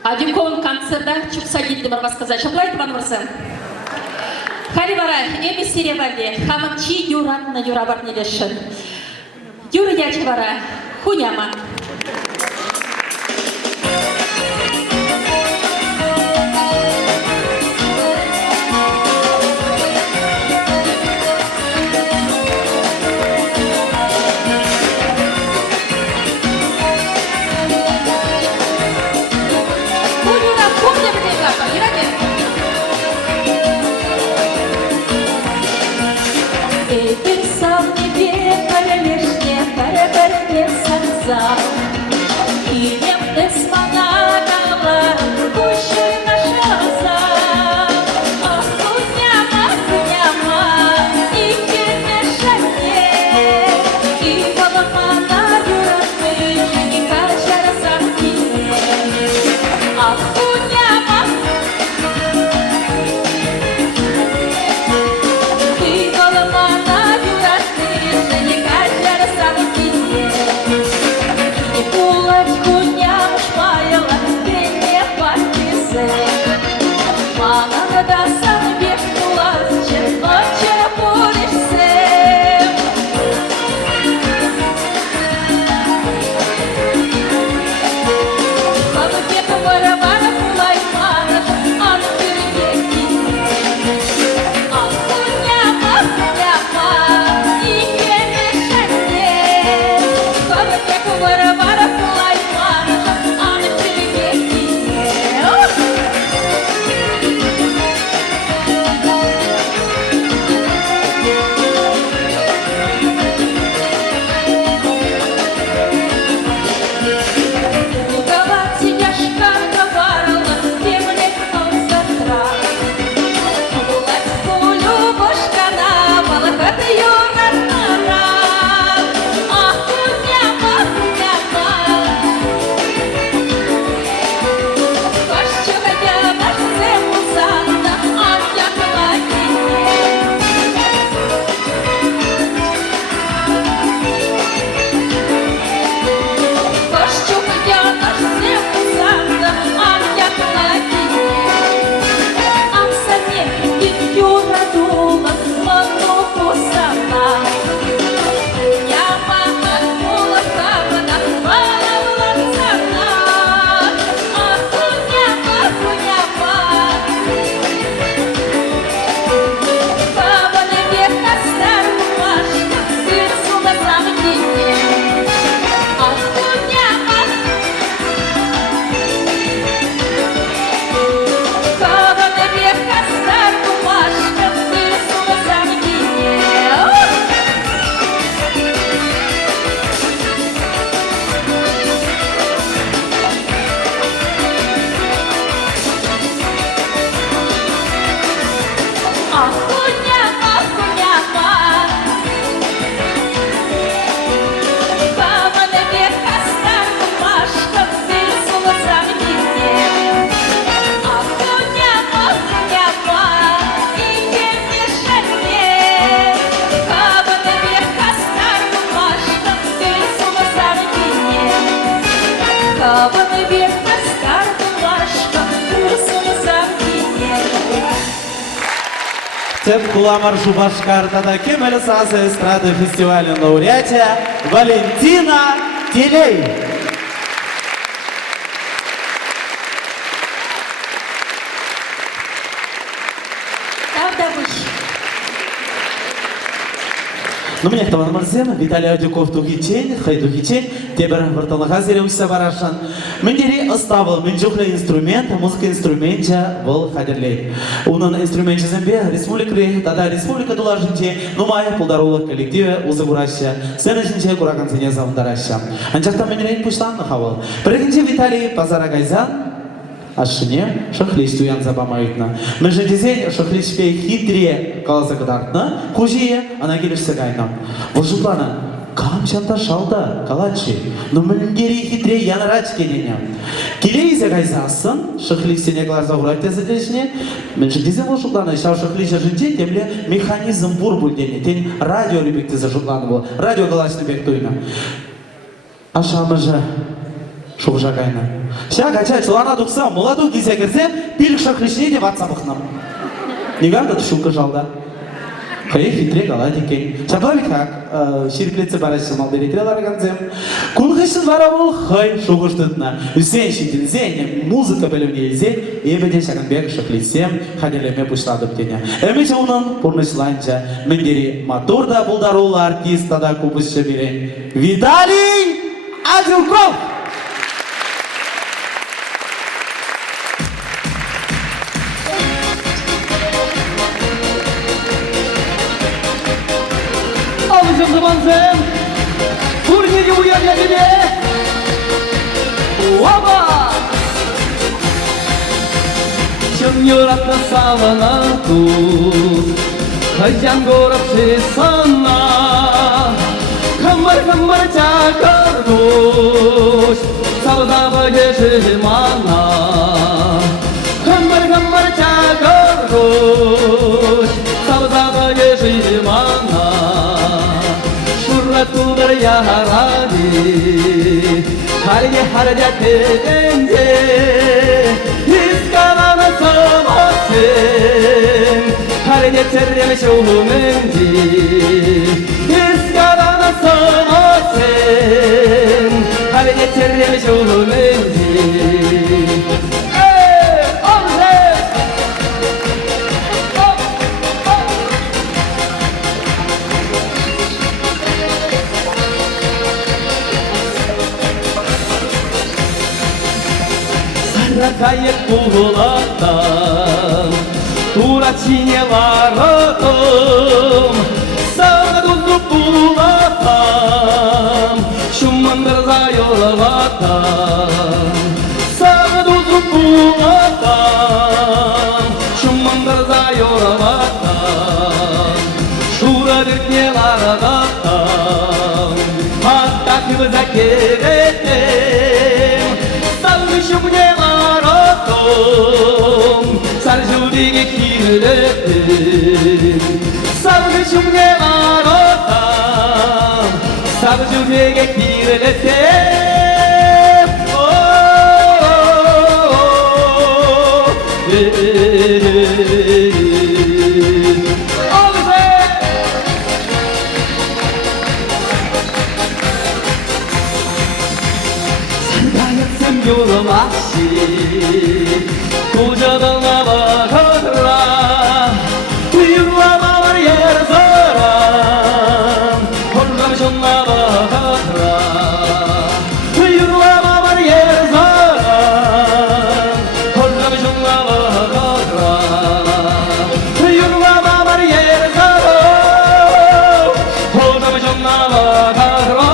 Адюкон концерта чупса гидди бар сказать. Шоплайте банварсан. Харивара, эми сиревали, хаманчи юратна юрабар нелешин. Юра ячвара, хуняма. вокзал. Идем эспанадала, кушай наш вокзал. Ах, куняма, и кемешане, и баламана юраты, и качара сантине. Ах, куняма, и баламана юраты, и качара сантине. И булочку ням шпаяла, пенье пастисе. Мама надасан беш булазче, очера полишсе. Халуке кавара-вара пулай мана, аны перебеги. Ах, куняма, и кемешане. Халуке кавара-вара пулай мана, аны перебеги. Луговать яшка говарила, темле концентра. Гулать пулю бошкана, балахат юратнара. Ах, куняма, кошчуга дядаш земусанна, ах, я калакине. Кошчук я наш земусанна, ах, я калакине. Амсане від юра дула, ману кусана. Яма акула кавана, вала цана. Ах, куняма, каване века стару машка, сырцу на замгине. Ах, куняма, каване века стару машка, сырцу на замгине. Ах, куняма, каване века стару машка, сырцу на замгине. Ах, куняма, и кемешане. Каване века стару машка, сырцу на замгине. Каване века стару машка, сырцу на замгине. Теп Куламар Жубашкартада Кемель Сазы эстрады фестиваля лауреате Валентина Телей. Правда вы? Ну, мне кто марзем, Виталий Адюков тухичень, хайдухичень, тебер варталаха зереуся барашан. Мендери оставил менджухле инструмент, музыка инструмента был хадерлей. Унан инструменте зембе, республикли, тогда республика дулажинче, ну майя полдарулы коллективе узагураща, сенежинче кураканцене завдараща. Анчакта мендерин пуштан нахавал. Прекинче Виталий Пазарагайзан, ашыне шахлиш туян забамайтна. Мы же дизель шахлиш пей хитре калазакадартна, кужие она келешсе кайнам. Вожуплана, кам чанта шалда, калачи, но мендери хитре янарач кененям. Келейзе кайзасын, шахлиш сене калазагурать тезелешне, мы же дизель вожуплана, шау шахлиша жинче, темле механизм бурбульдене, тень радио любикте зажуплана был, радио калачны бектуйна. Ашамы же шухжагайна. Ща качай, чулана дукса, молоду кисе кірсе, пилік шахлишне де ватсапықнам. Неганда тұшылқы жалда. Хай хитре галады екен. Шаплавик хак, ширклетсе барашын малдеретрелар ганзем. Кулхышын бара бол, хай шухыштытна. Үсен шитін зене, музыка бөлімне зен, ебеден шағынбек шахлисем, хадерлеме пұштадып дене. Әмече оның пұрнышланча, мендері моторда бұлдарулы артистада кубышшы берен. Виталий Адюков! Alacağım zamanım, turniye uyan ya юратна салана тут, хайжан горапши сана, хамар чакардуш, савдабы кеши мана, хамар чакардуш, савдабы кеши мана, шурратудар яради, харге харжаты денде, искаланы сымасың, харге тердем шумынди, искаланы сымасың, харге тердем шумынди. Кайык булаттан, тура чине барытым, сағдузу булаттан, шумындырза йолываттан, сағдузу булаттан, шумындырза йолываттан, шура дүртне ларыдаттан, атта кыбыза кереттем, сағды шумне sarjuriga kirdim, sargışımga aratam, sarjuriga kirdim. Sargayatsın yolum aşi, Kucağına bakara, uyurlama var yer zaram, korkamışınla bakara, uyurlama var yer zaram, korkamışınla bakara, uyurlama var yer zaram, korkamışınla bakara.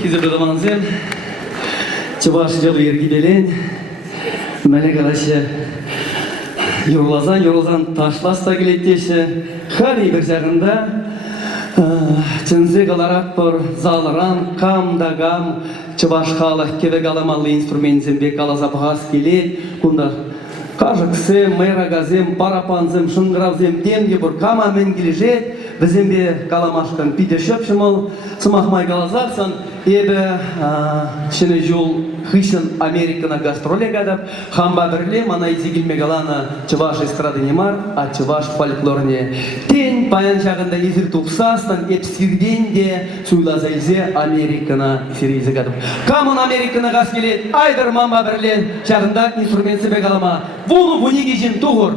Хизирді заманызен, чыбашы жылы ергибелен, мәлі қалашы, юрлазан ташласта келеттеші, хали бір жағында, чынзы қаларат бір залыран, кам, чыбаш қалық кебе қаламалы инструментзен бек қалаза бағас келет, күнда кажықсым, майрагазым, парапанзым, шыңғыравзым, демге бір кама мен кележет, бізден бе қаламашқан пиде шөпшіміл, сымақмай қалазарсан, ебі шыны жол хышын Американа гастроле гадап, хамба бірле, мана изегілме қаланы чываш эстрады немар, а чываш фольклорне. Тен паян жағында езір тұқсастан, епсирден де суйлаза елзе Американа серейзі гадап. Камын Американа ғас келет, айдыр мамба бірлен жағында инструментсі бе қалама. Вулу вуниге жин тұғыр.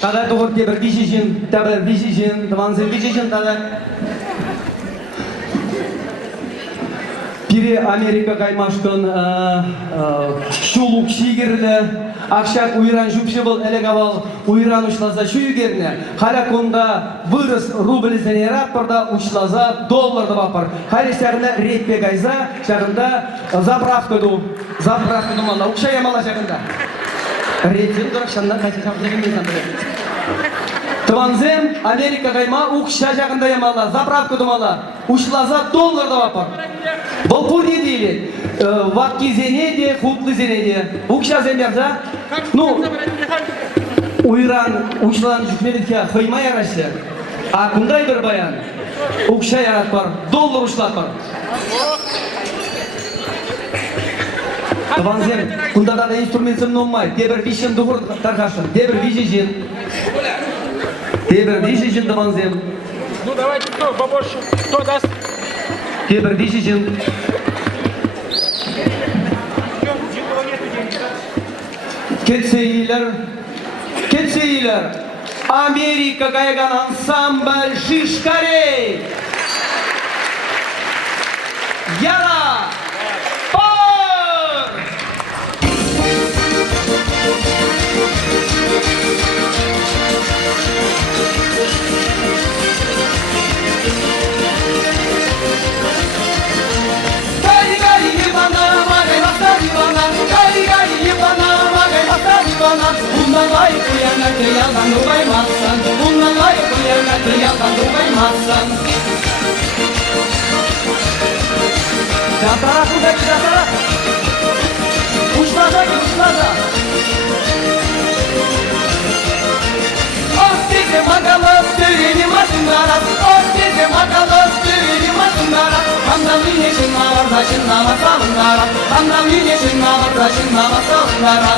Тада туғыр тебір вишижин, табір вишижин, таванзын вишижин тада. Пире Америка каймашкын шулук шигерлі, ақшак уйран жүпші бұл әлек авал уйран ұшлаза шүйгеріне. Халя күнда вырыс рубльзен ераппырда ұшлаза долларды бапыр. Халя шағында реппе гайза, шағында заправкаду мала, ұқшая мала шағында. Рейтинг дұрақшанда қайсы шағында білмейсен. Тыванзем Америка кайма ұқша жағында емала, заправка думала, ұшлаза долларды бапыр. Бұл бұл не дейлі? Ватки зене де, хутлы зене де. Ұқша земерза? Ну, уйран, ұшлан жүкмелетке қоймай арашы. А күндай бір баян? Ұқша ярат бар, доллар ұшлат бар. Тыванзем, күндада да инструментсім нолмай. Дебір вишен дұғыр тарқашын, дебір вижежен. Дебір вижежен тыванзем. Ну давайте, кто побольше, кто даст? Кебір дешежін. Кетсейлер, Америка кайган ансамбль Шишкарей. Яна! Пор! Jatara kudaki jatara. Uçlaza git uçlaza. Ostike magalop tüyeni masındara. Ostike magalop tüyeni masındara. Hamdam yine şınma var da şınma salındara. Hamdam yine şınma var da şınma salındara.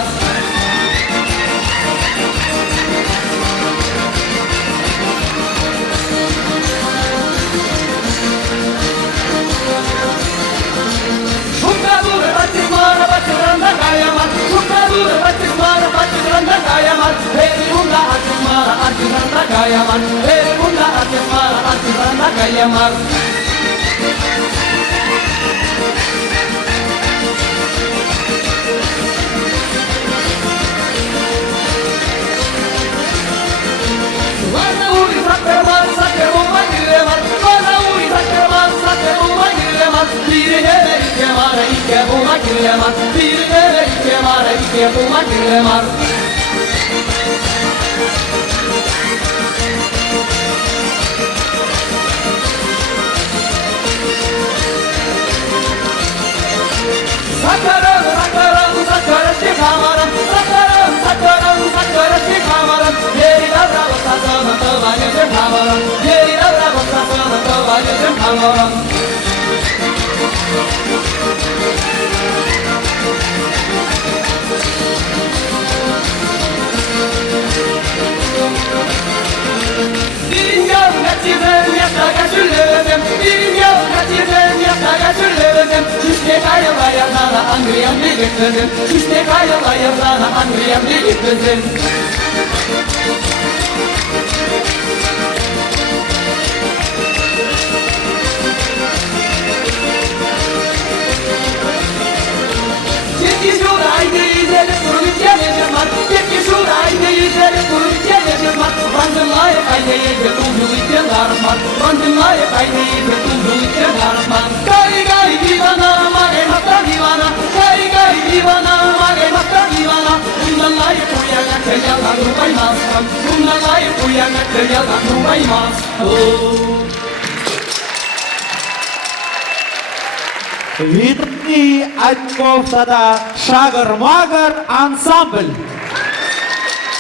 Видный Атьковтада Шагар-Магар ансамбль.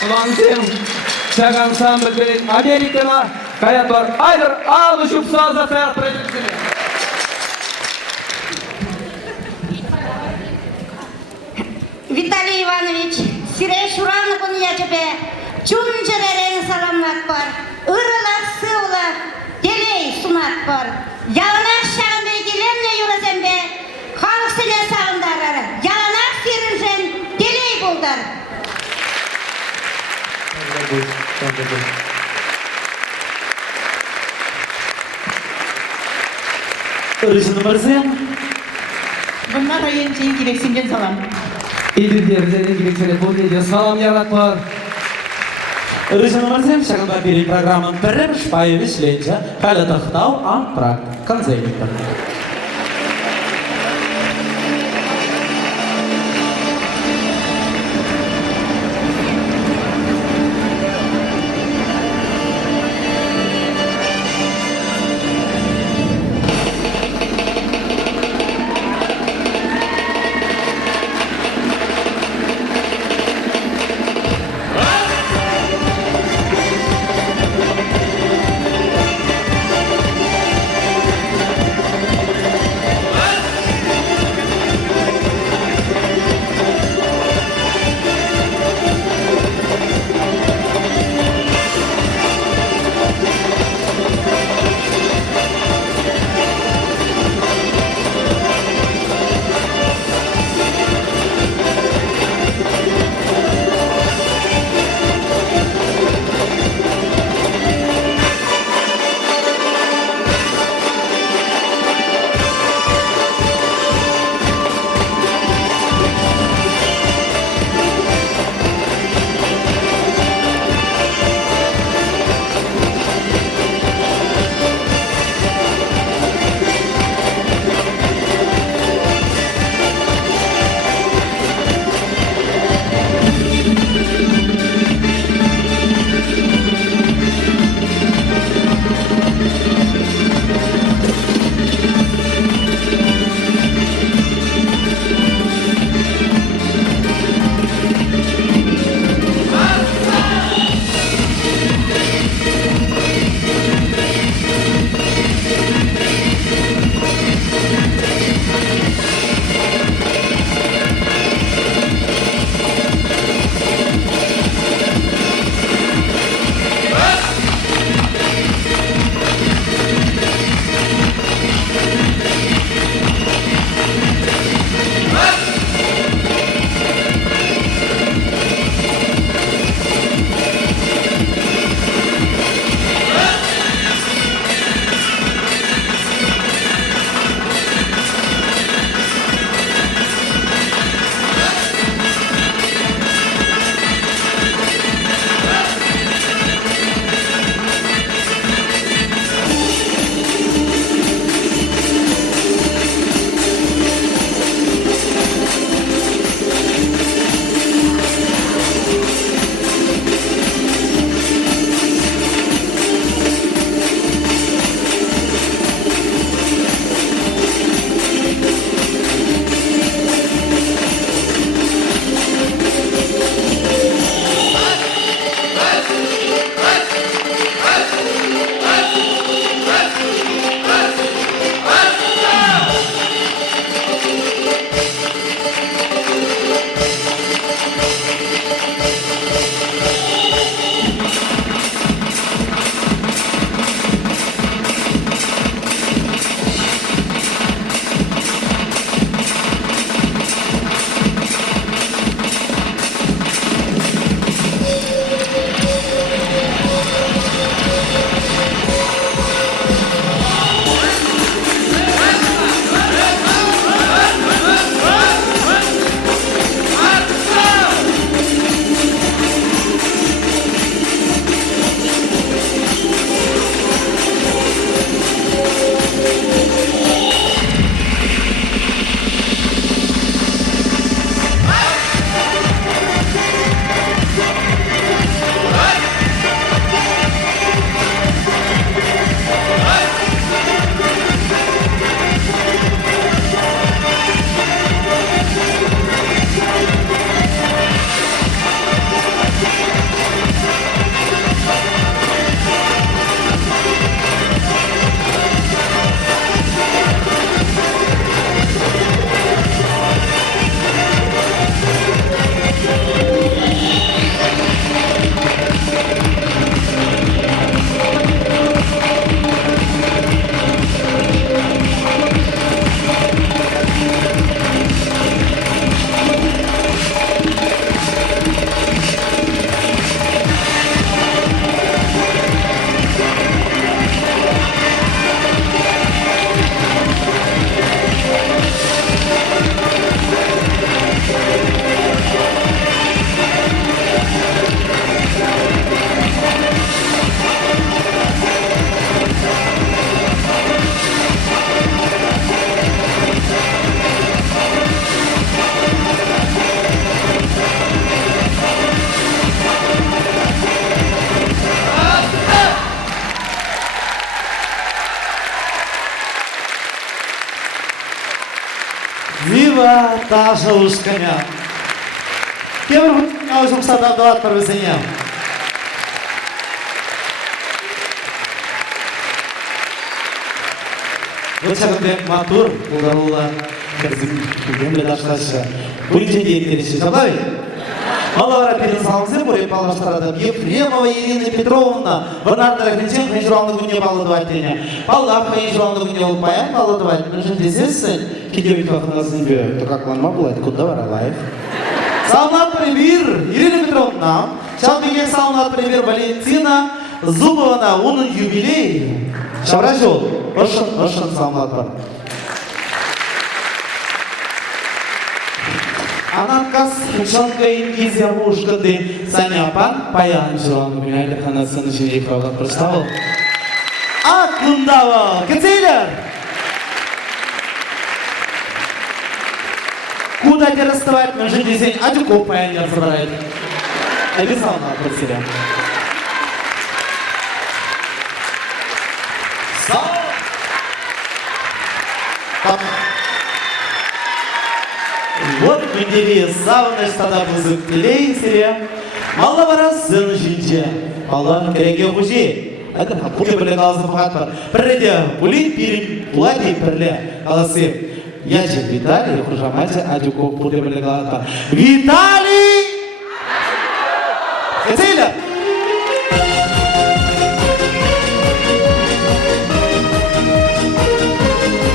Вансем, шаг ансамбль берет Американа, каят бар айдар алу шупса за театр продюсеры. Виталий Иванович, сирей шуранны күн ячепе, чунчеререн саламлат бар, ырылак сывлак, делей сунат бар. Яланак шағында келемне юрасембе, халық сіле сағындарары, яланак сирінжен делей болдар. Рыжын мырзен. Bunlar ayın için gereksince salam. Идидерден келексене бұл деде салам ярат бар. Рыжын мырзен шағында бері программын бірім шпайы вишленче, калі тақтау антракт концертер. Даша ушканя. Кемір жұмсада абдалат бір бізіне. Бұл шағынбек матур, ұлдарулы, кірзім дашқашы. Бүгінже дейіктеріші жабай. Малавара перед салымызы бұрып балаштарады. Ефремова Ирина Петровна, Бонарда Рахинчен, қайжыранды күнне балыдывайтыне. Баллах қайжыранды күнне олпаян балыдывайт. Мүншін десесін, кедеуі қақыназын бе, тұқақланма бұлайды, күнді бар алайық. Салынат премьер Ирина Петровна, Чалбеге салынат премьер Валентина Зубовна, оның юбилей. Шабра жол, ұшын салынат бар. Анаткас шонка ингизия мушкады Саняпан паян жуан günaylı kanasını şimdi kavga prostaval. Aklımda Кецейлер! Куда те расставать, мы же дизайн Адюков паян собирает. Обязательно просили. Вот müdiri sağına ştada buzuk dileysiyle Malla varasın жинже Мalla кереге хуже Agar puli bilen ağzı fakat var Birde puli pirim плати bilen ağzı Yaşı Vitali Хужамаджи Адюков puli bilen ağzı var Vitali! Keceyler!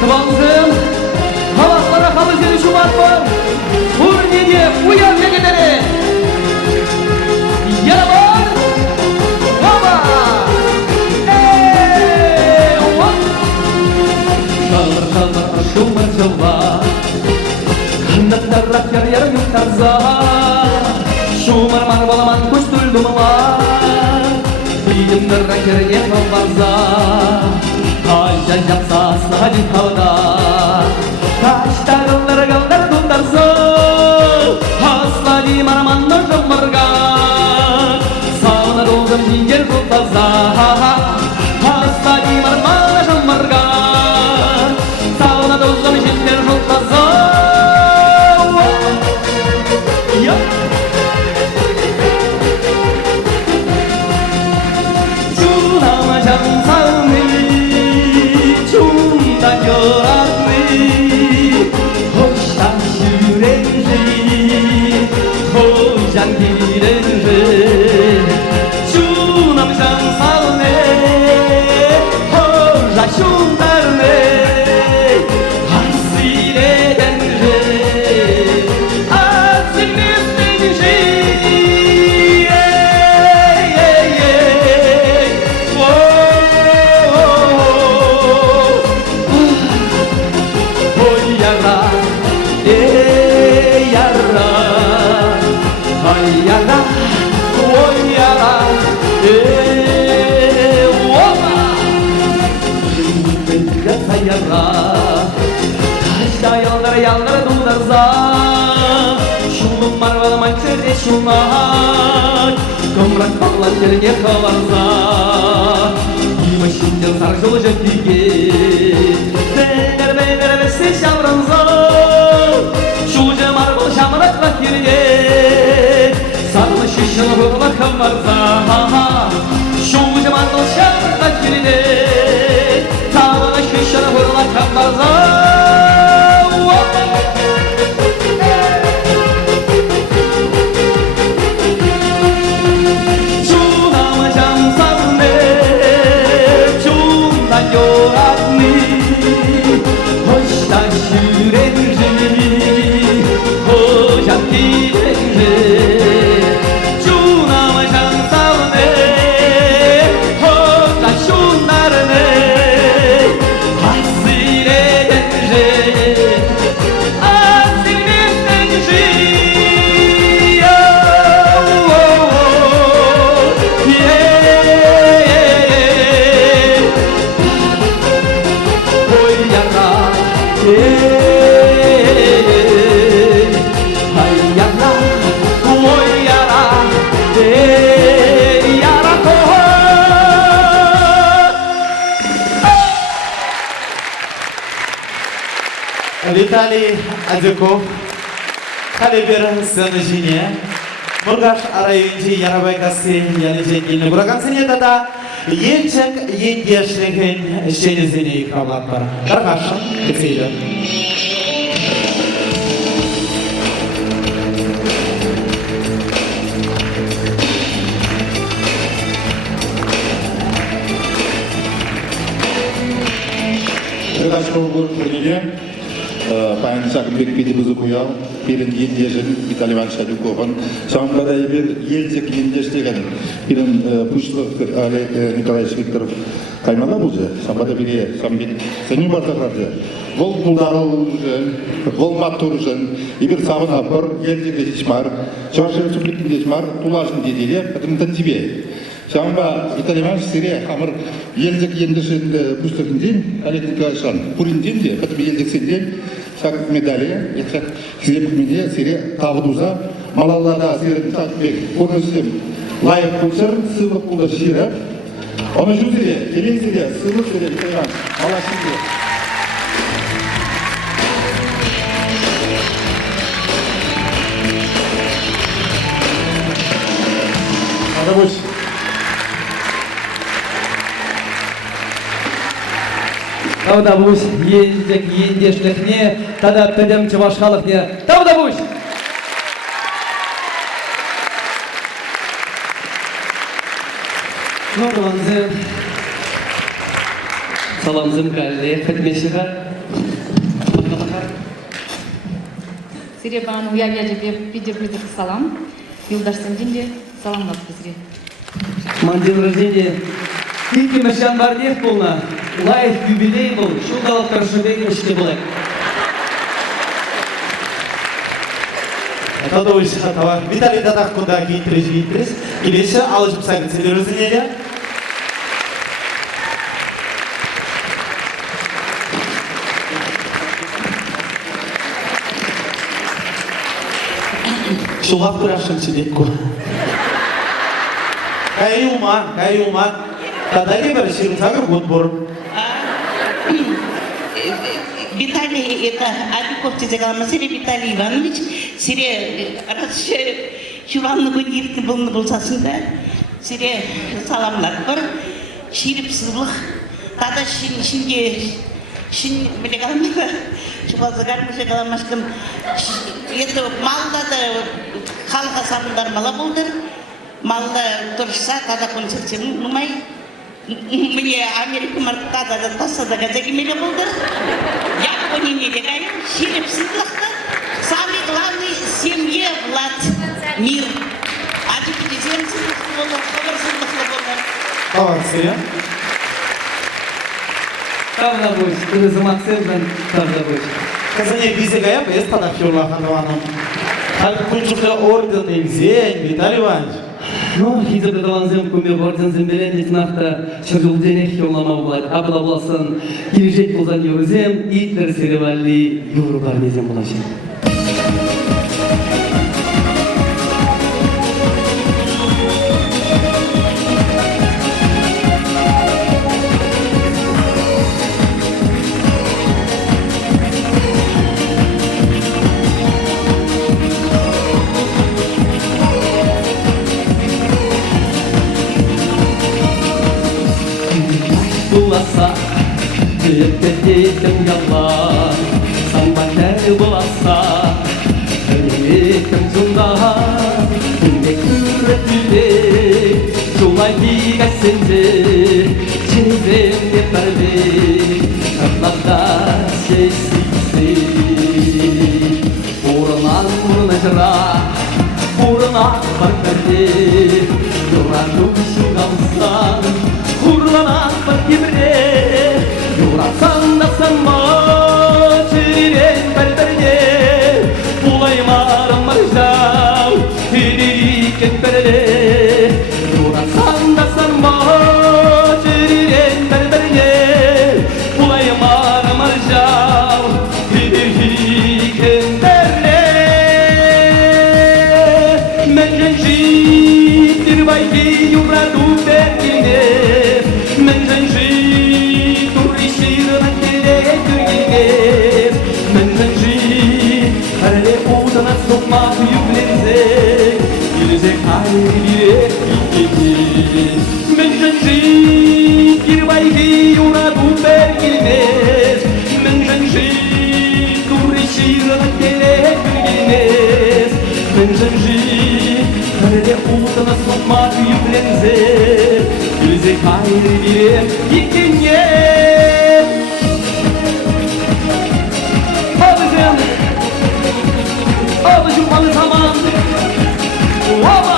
Kıvamızın havaslara halı seni şubat var. Urniye uyan legeleri. Yarabar. Baba. Hop. Şalır şalır şumar şalvar. Kanatlar yer yer yuktarza. Şumar marbalaman kuştuldum ama. Biyimler kereye kalbarza. Kaçan yapsa hadi havada Kaçtarınları galdar tutarsa Haslani maramanlar şamarga Sağına doldum zincir tutarsa Haslani maramanlar şamarga Sağına doldum zincir tutarsa Şunama can sağını Yallara dudarza Şunun marvalaman çerde şunar Komrak bağlan yerine kavarza Yima şimdil sarjılı jöndüge Bener besse şavranza Şuluca marval şamrakla yerine Sarlı şişini hırla kavarza Şuluca marval şamrakla yerine Sarlı şişini hırla kavarza Виталий Адюков Kalibir seni jine. Murgaş arayınca yarabaykası yanıcı dilini bırakan seni da yençek yengeşliğin şenizini ikramlar var. Kargaşın kıtıyla. Кыргызстан күргенде паян сакынбек бидибизы буял бирин ендежин Виталий Иванович Адюковын самбада бир елдек ендеш деген бирин Пушлов Олег Николаевич Викторов каймана бузе самбада бире самбит сенин бартакарды вол булдарылжын вол матуржын ибир сабын апыр елдек дешмар чаваш республикин дешмар тулажын деделе потом тебе Самба Виталий Иванович сире хамыр елдек ендешин Пушловин Олег Николаевич Пурин де потом елдек сенден сак медали, это сире медали, сире тавдуза, малаллада сире такбек, конусим лайк кучер, сывы куда шире, он уже сире, келин сире, сывы сире, тайван, малашире. Рабочий. Тавдабуш, елдек ендешлихне, тада педем чавашхалыхне. Тавдабуш! Норманзым. Саламзым кәлде, хәтмешіға. Сиребан уявия жебе пидер салам. Юлдаштан денде саламлап бізге. Ман день рождения. Тільки мешан барнех полна. Лайф юбилей был, шудал каршыбек мешке былай. Это дойш хатава. Виталий дадах куда гейтрис. Келесі алышып сәгін сендер өзінеде. Шулап тұрашын сидек ко. Кайуман. Тадаги бір ширусагыр год бор. Виталий, это Адюков тезегалма, сире Виталий Иванович, сире расше Юранны гониртни болны болсасында, сире саламлар бар, ширип сызлық, тада шин білегалма, шубазыгар мүшегаламашкым, енді малда да халға сабындар мала болдыр, малда тұрышса, тада концертсен нумай, мне Америка мартада да таса да газеги меле болдыр. Япония не легает, ширип сыдлахта. Самый главный семье влад мир. Ади президент сыдлахта, хабар сыдлахта болдыр. Сире. Тавдабуш, күні замақсырдан тавдабуш. Казане бизе гаяп, эс тада фюрла ханаваным. Халк күнчүкле орден элзен, Виталий Иванович. Ну, хизер дадаланзем көме орден зембелен нахта шырылденех йолама булайт. Абла буласын келешек болзан йөрзем, итлер серевалли юру барнезем булашын. Bulasa, dilektedim yalan, sanmaker bulasa, dilektem zundan, dilek üretülde, şulay digasence, çinizem yeterli, kaplarda şeysizsi. Uğranan jıra, uğrana bakırdı, yoran dövüşü kalsan, Kurlanan bakimre, yurasan da sanma, çiren berberde, bulaymaram marjav, hidirik etberde, yurasan da sanma, çiren berberde, bulaymaram marjav, hidirik etberde. Menjenjit bayki yuradu bergine, menjenjit turishirna Менженжи кирбайги юраду бергилмес Менженжи туриширын керек билгилмес Менженжи кәрде утына сопма күйіплензе Өзі кайры берем екенге Алызым Алызым алызаман Оба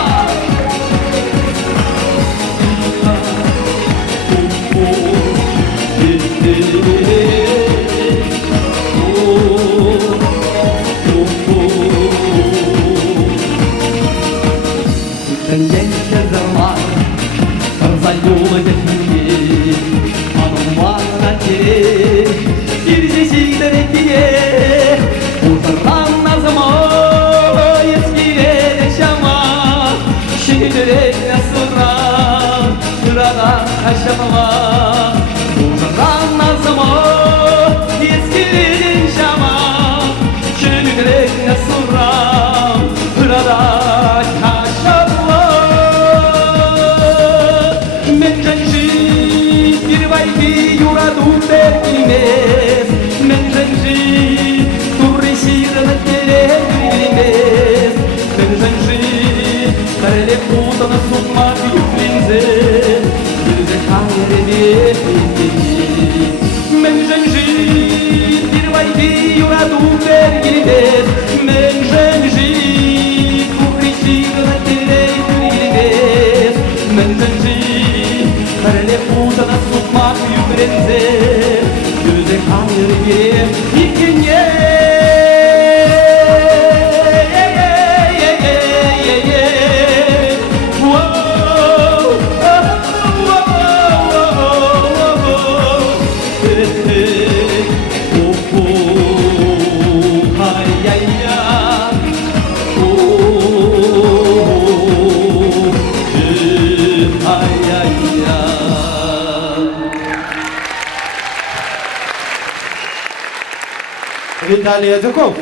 Виталий Адюков.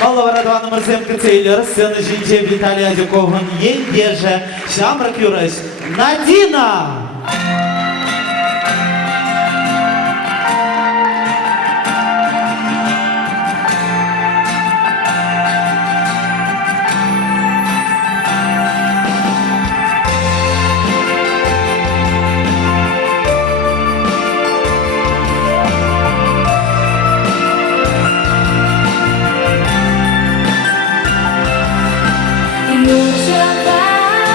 Малого Радвана Марсем Кацейлер, сцена Жинче Виталий Адюковын, Ендеже, Шамрак Юраш, Надина! Южавать,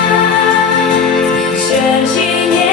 Шерчине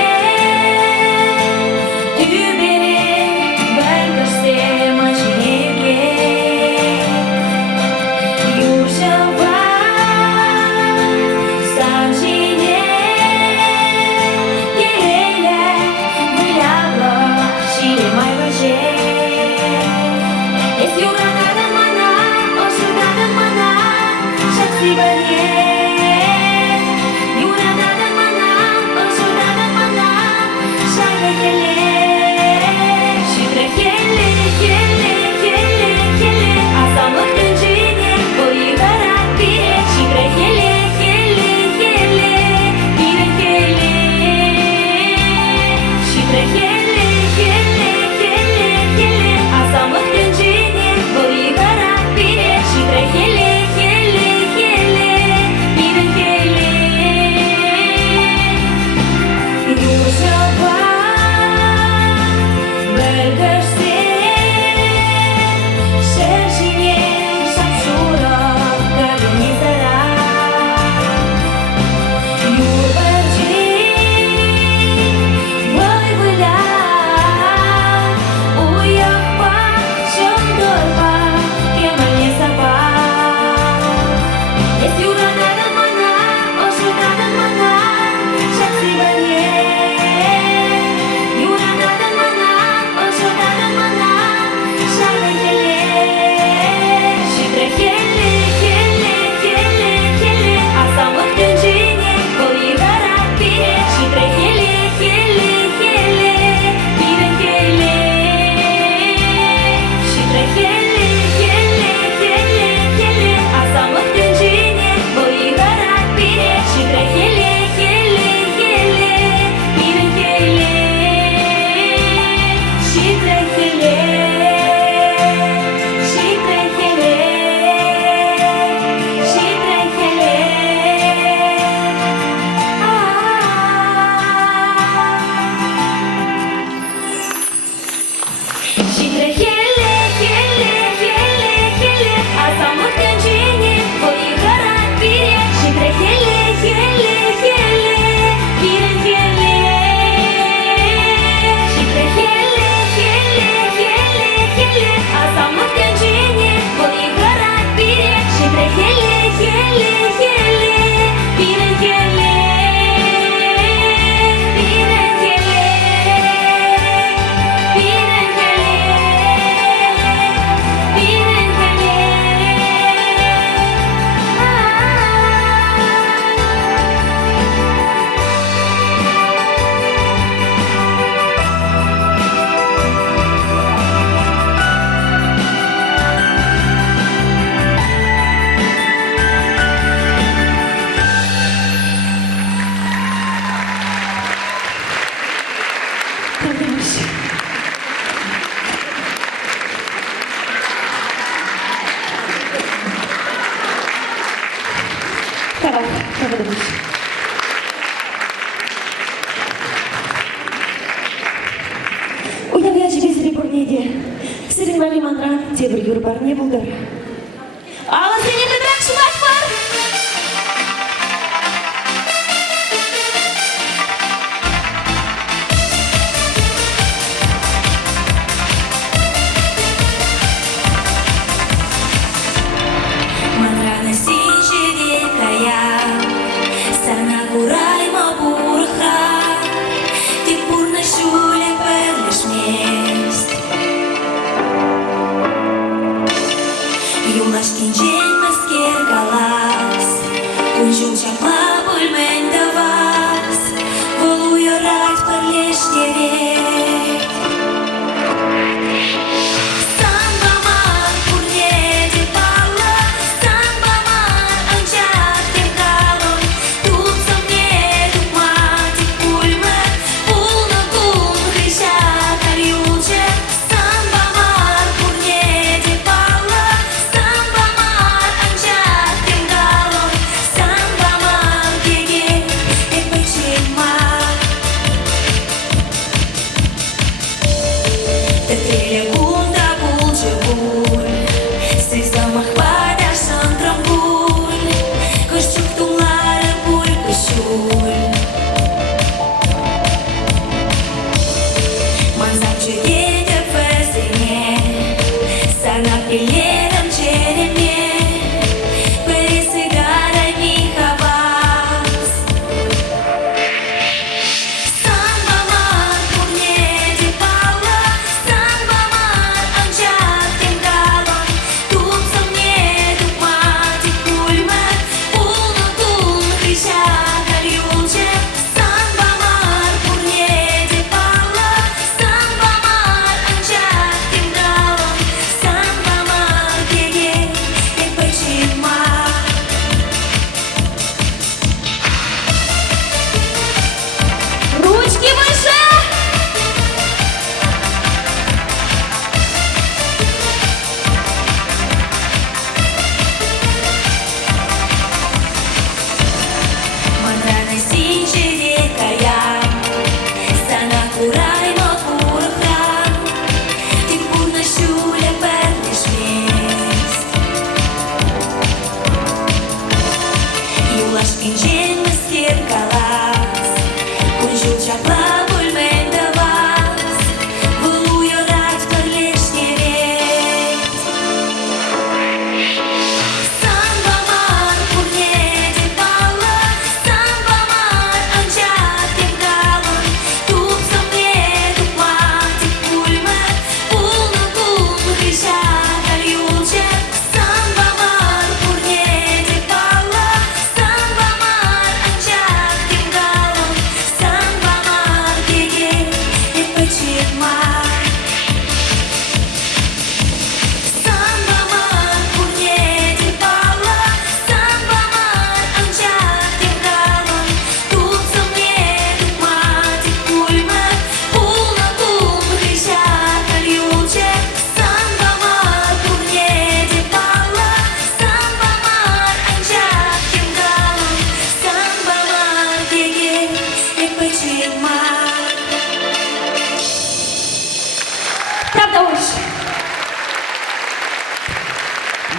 хеле, хеле, хеле, хеле, азамат кенжене, бой гарат бире, шипре хеле, хеле, хеле, бире хеле. Шипре хеле, хеле, хеле, хеле, азамат кенжене, бой гарат бире, шипре хеле, хеле, хеле, бире хеле. Уйнавя жебезіре бұрнеде, сірін мәлі манран, тебір юр бар не бұлдар. Ала сене бідірак шубат бар! Манрана синжеде кая, сана курайма бурха, ти пурна шуле перлиш мест. Юлаш кинжен маске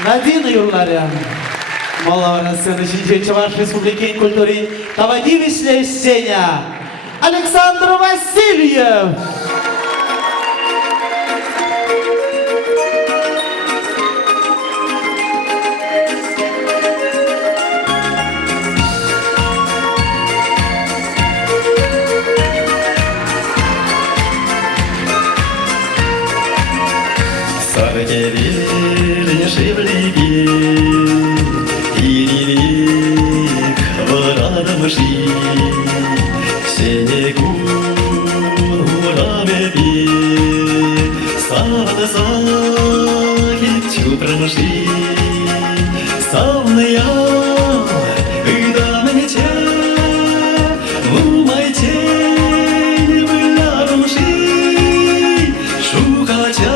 Надина Юрларя. Малавра сцены Чинчевича Ваш Республики культуры Тавадивичля Сеня. Александр Васильев. Саргелель шевлиги, ирилик варадамши, сенегун урамеби, савдазахи чупранши, савная ыдамете, умайте вылярмши, шукача.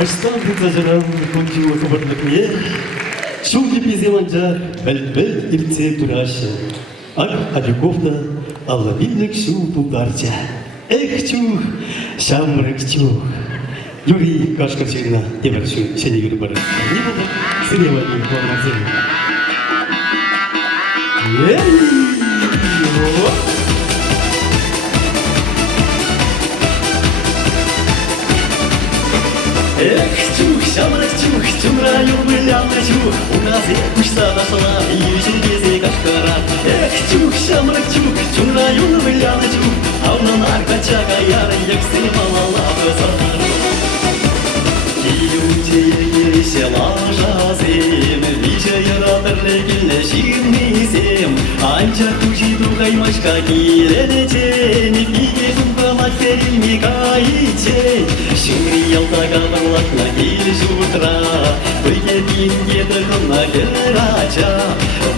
Аштан зажаран кончу хабарлыкне, шуги пизеланжа бәл-бәл ирце турашы. Ак Абиковна аллавидлік шу пулдарча. Эх чух, шамрык чух. Юрий Кашкарчыгына темір шу шәне юрі бары. Не болды? Сырева не планазын. Эх, чух, шамрак чух, чумраю выляна чух, у нас кушта дошла, ежели безе кашкара. Эх, чух, шамрак чух, чумраю выляна чух, а у наркачака яра, як сымала лапы. Киюте села жазем, вижа яратырлы ширнесем, анча кучи духаймашка киленечем, пиге жумпалак терилме кайча. жутра Выкепин едығына керача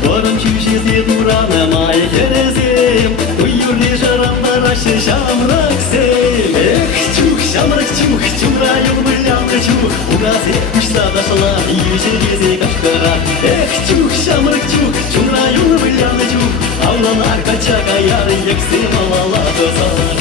Борым чүшезе дурана май керезем Уйюрли жарамдар ашы шамраксем Эх, чух, шамрак чух, чурайын выляны чух Уразе кушта дашла, ешегезе кашкара Эх, чух, шамрак чух, чурайын выляны чух Авланар качака яры ексем алала дозар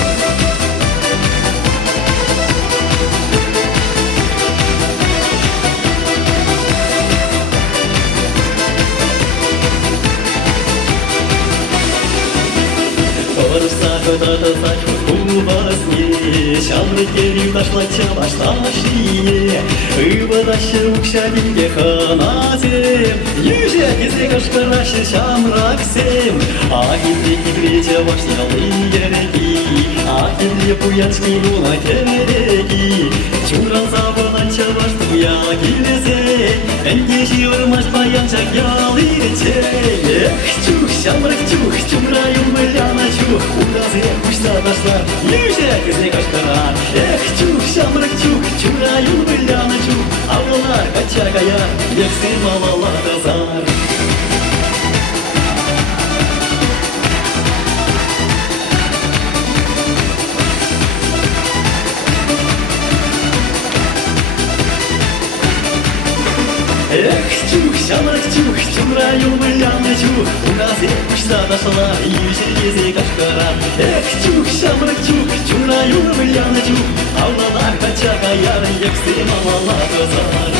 Кыдатысак кубасне Шамрыкерю ташлача башташие Ыбыдашы укшабинге ханазем Юже кезе кашкарашы шамраксем Ахинде кигреча башнялы ереги Ахинде пуячки луна кереги Чуран забананча баштуя килесе Энге шивырмаш баянчак ялырече Эх, чух, шамрак чух, чумрайын выляна чух Указы кушта дашла, юже кезе кашкара Эх, чух, шамрак чух, чумрайын выляна чух Авлалар качакая, ексы малала дазар Эх, чух, шамрак чух, чумрайын выляна чух Указы кушта дашла, юже кезе кашкара Эх, чух, шамрак чух, чумрайын выляна чух Авлалар качакая, ексы малала дазар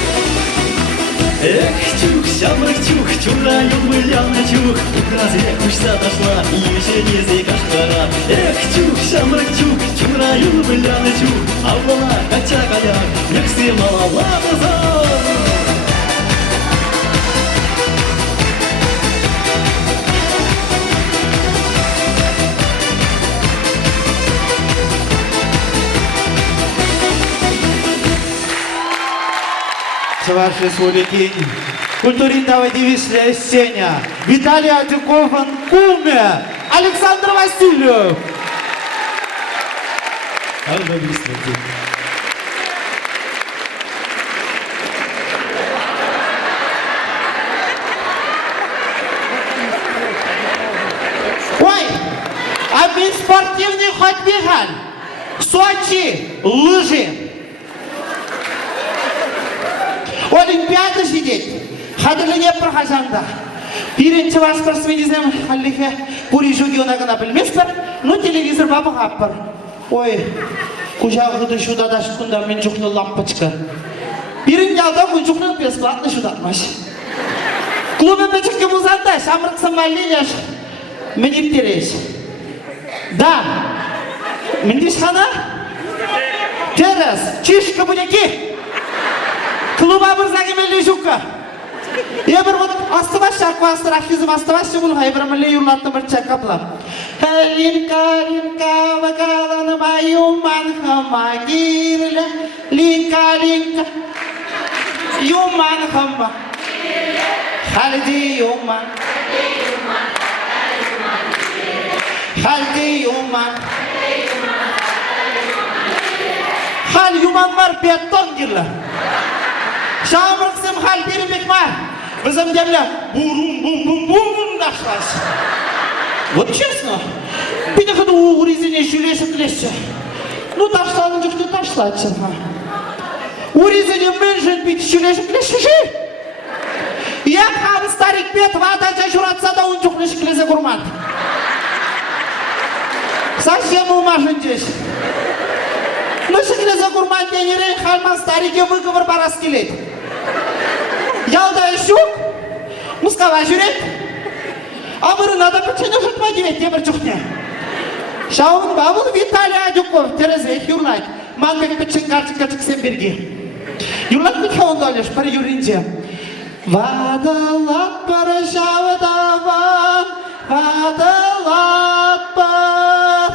Эх, чух, шамрак чух, чумрайын выляна чух Указы кушта дашла, юже кезе кашкара Эх, чух, шамрак чух, чумрайын выляна чух Авлалар качакая, ексы малала дазар Ваш республики, культурного девичья сцена, Виталий Адюкован, Куме, Александр Васильев. Ой, а без спортивный хоть бегал, Сочи, лыжи. Олимпиада сидеть, хадырлене прохожанда. Биринчи бас спортсменизм халлихе пури жугионагына билмеспер, но телевизор бабы хаппар. Ой, кужагыды шуда да шукунда мен жукну лампочка. Бирин ялда кужукну бесплатно шудатмаш. Клубе печекке музанда шамрак самалиняш менеп тереш. Да, мендиш хана? Терес, чишка будеки. Клуба бір загемелі жүкі. Ебір вот астываш шарқы астыр ахизм астываш жүгіл хайбір мүлі юрлатты бір чакаплам. Линка, линка, вакаланы байуман хама кирлі. Линка, линка, юман хама. Халди юман. Халди юман. Хал юман бар беттон кирлі. Шамрыксым хал беремек мар. Bizim demle бум-бум-бум-бум нашлась. Вот честно, bir de kadar uğur izine şüleşip leşçe. Ну taşlanınca ki taşlaçın ha. Uğur izine menşen bir şüleşip leşçe. Я хам старик пет ватача şuratsa da uncuk leşikleze kurmat. Совсем умажен здесь. Leşikleze kurmat denire halman старике выговор барас келет. Ялда ешук, мускава жүрет. Абыры надо печене жутма девет, темір жүхне. Шауын бабыл Виталий Адюков, терезе, юрнайт. Манбек печен картика чіксен берге. Юрлат бітке онда олеш, бір юринде. Вадалат бір шавдаван, вадалат бір.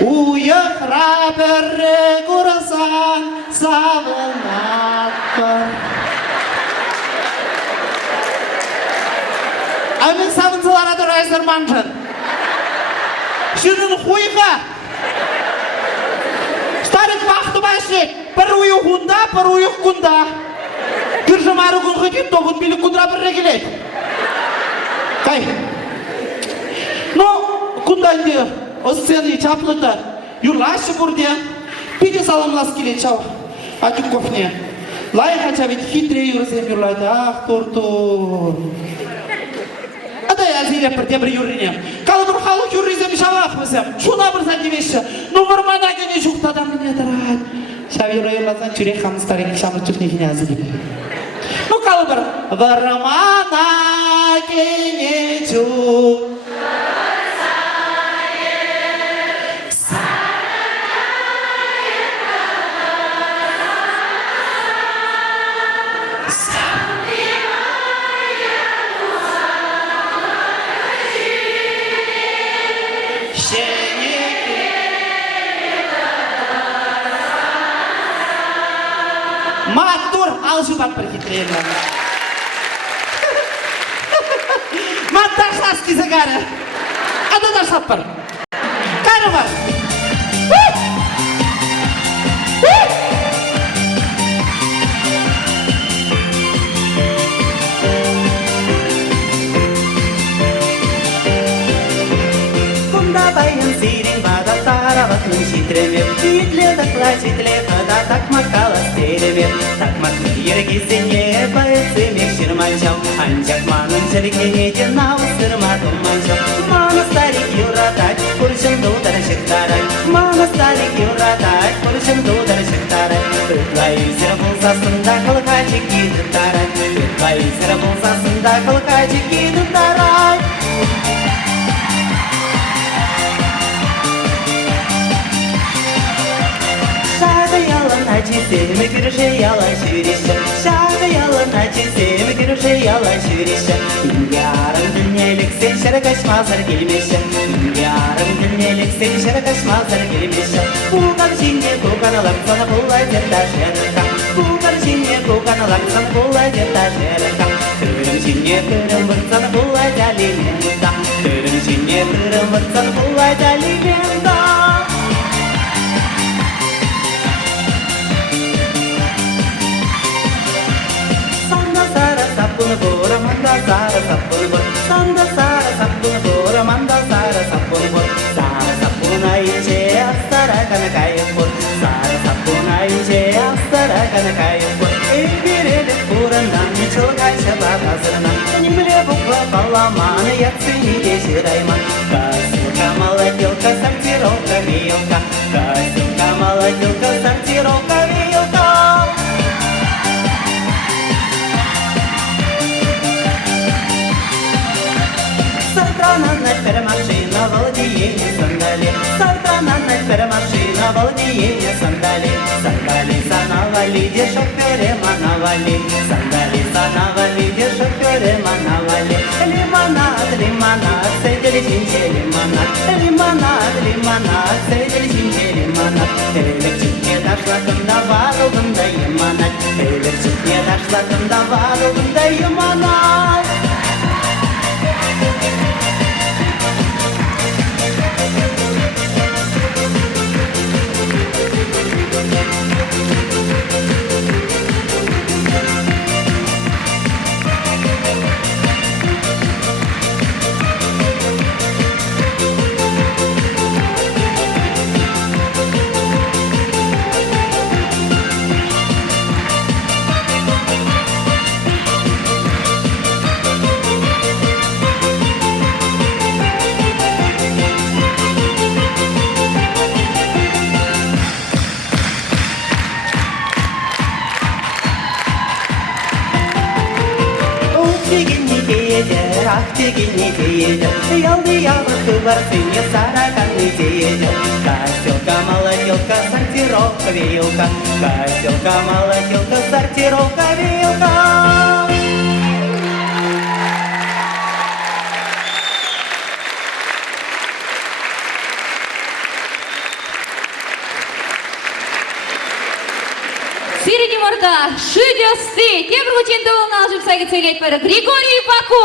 Уйықра бірі көрасан, савынат бір. Әмін савынсылар адыр айзырманжын. Шының хуйға. Старик вақты башет. Бір уйық ұнда, бір уйық күнда. Нары күн хотит, то вот билік кудыра бір регелет. Кай. Ну, кунданды, сцены чаплыта, юрлашы бурде, пиде саламлас келет чау. Атюковне. Лай хотя ведь хитрее юрзем юрлайды, ах, тур-тур. Адай азире бірде бір юррине. Калыбыр халық юрризем шалақ бізем. Шуна бір задевеші. Ну, вармана гене жуқта адамын едірат. Шавира юрлазан чүрек хамыз тарек шамыр чүхнекіне азире. Ну, калыбыр. Вармана гене жуқ. Матур, алжыбат бір хитрейді. Маттар саски загары. Ададар саппар. Кәрі бар. Кунда байын сирен бада тараватын шитремеп, Итле клачитле қада такмакала стеремеп, Такмак ергізіне байсымек шырманчау, Анчак манын жілгене де науыстырмадым манчау. Маны старик юратать, көршін дудар шықтарай, Маны старик юратать, көршін дудар шықтарай, Үтлай сірі болсасында қылқачы киді тарай, Үтлай сірі болсасында қылқачы киді тарай. Семи кирше яла шүреше, шағы ялына семи кирше яла шүреше. Ярым дүниелік сен шырқашмазыр келмеші, Ярым дүниелік сен шырқашмазыр келмеші. Бұғар жинге көканалар саны бұлай дерда жеріқам, Бұғар жинге көканалар саны бұлай дерда жеріқам. Түрім жинге түрім бұртсаны бұлай дәлеменда, Түрім жинге түрім бұртсаны бұлай дәлеменда. Sapunu bora manda sara sapunu bora, sanda sara sapunu bora manda sara sapunu bora, sara sapuna inche astara kana kayapur, sara sapuna inche astara kana kayapur. Ebire de pura nami chokai shabaka sarana, nimle bukla palamana yatsini deshirayman. Kasu kamala tilka sartiroka miyonka, kasu kamala tilka sartiroka miyonka. Сартрананная перемашина, владеение сандали. Сартрананная перемашина, владеение сандали. Сандали санавали, дешок переманавали. Сандали санавали, дешок переманавали. Лимонад, лимонад, сидели чинче лимонад. Лимонад, лимонад, сидели чинче лимонад. Электричке дошла, когда варылдым да еманад. Электричке дошла, когда варылдым да еманад. Актегини деяды, ялды ялықты бар сыне сараканны деяды. Каселка, молотилка, сортировка, вилка. Каселка, молотилка, сортировка, вилка. Сиреди морда, шидёсты, темір өтенді олын алжып сайғы сөйлет бәрі Григорий Баку.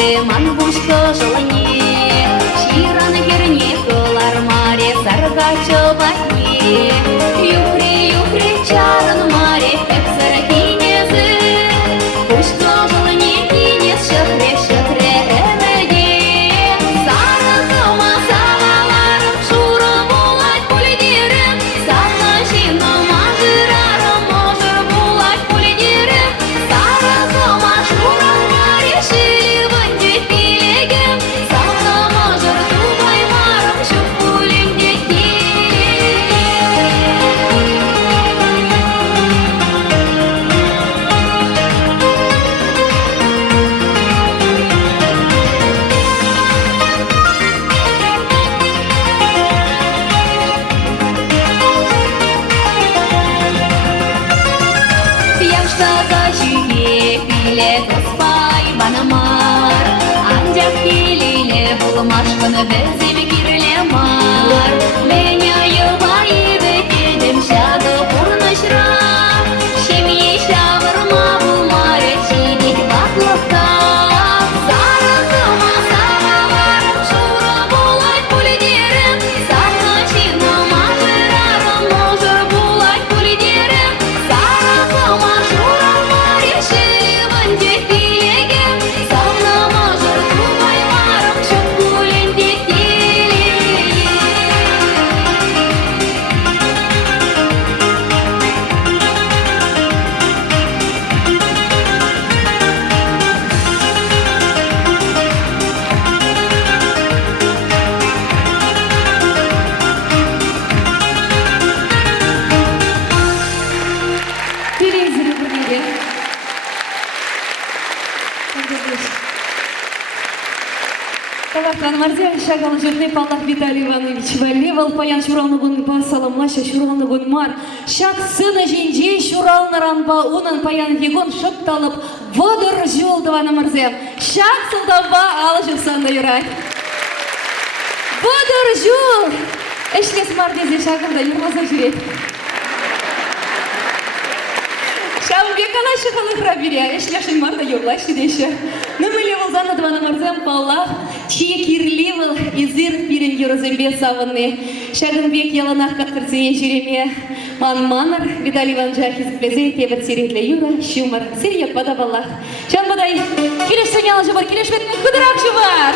Шире манбушка желание, ширан керне кылар маре, сарга чобатне. Юхри, юхри, чаран маре, эпсара кинезы, пушка желание кинез, шахре, шахре, эмеде. Сара кыма, салаларым, шура булать пуледерем, сала жина мажырарым, можыр булать пуледерем. Сара кыма, шура маре, шиливын дет пилегем, сала мажыр тубай марым, шуп пулем детем. Ямштага жүйе пиле коспай банамар, андяк келеле булмашкыны беземе кирле мар. Меня юбай бекедем шады урнышра, шемье шавырма булмары чидик баклыкта. Сара кыма саваларым, шура булать пуледерем, сала жина мажырарым, можыр булать пуледерем. Сара кыма шура маре, шиливын дет пилегем, сала мажыр тубай марым, шуп пулем детелем. Телевизоре біргеге. Талақтан марзе, шагал жүрне Паллах Виталий Иванович Валевал, паян шуралны гунба, саламлаша шуралны гунмар. Шак сына женжей шуралны ранба, унын паян егон шыпталып, водыр жолдываны марзе. Шак сылдаба алышып санда юрай. Водыр жол! Эшлес мардезе шагында юрмаса жүрет. Шамбек ана шықылықра бере, эшлешін марда юрлашы деші. Нөмілі волзаны дваны марзем Паллах, чие кирлевыл изыр пирен юрызымбе савынны. Шагынбек яланақ қақтырсыне жүреме. Манманыр, Виталий Иванович хизіплезе, тебір серетлі юра, шумар, серия бада Паллах. Жан бадай, келеш сыңялы жыбар, келеш бетіне күдірак жыбар.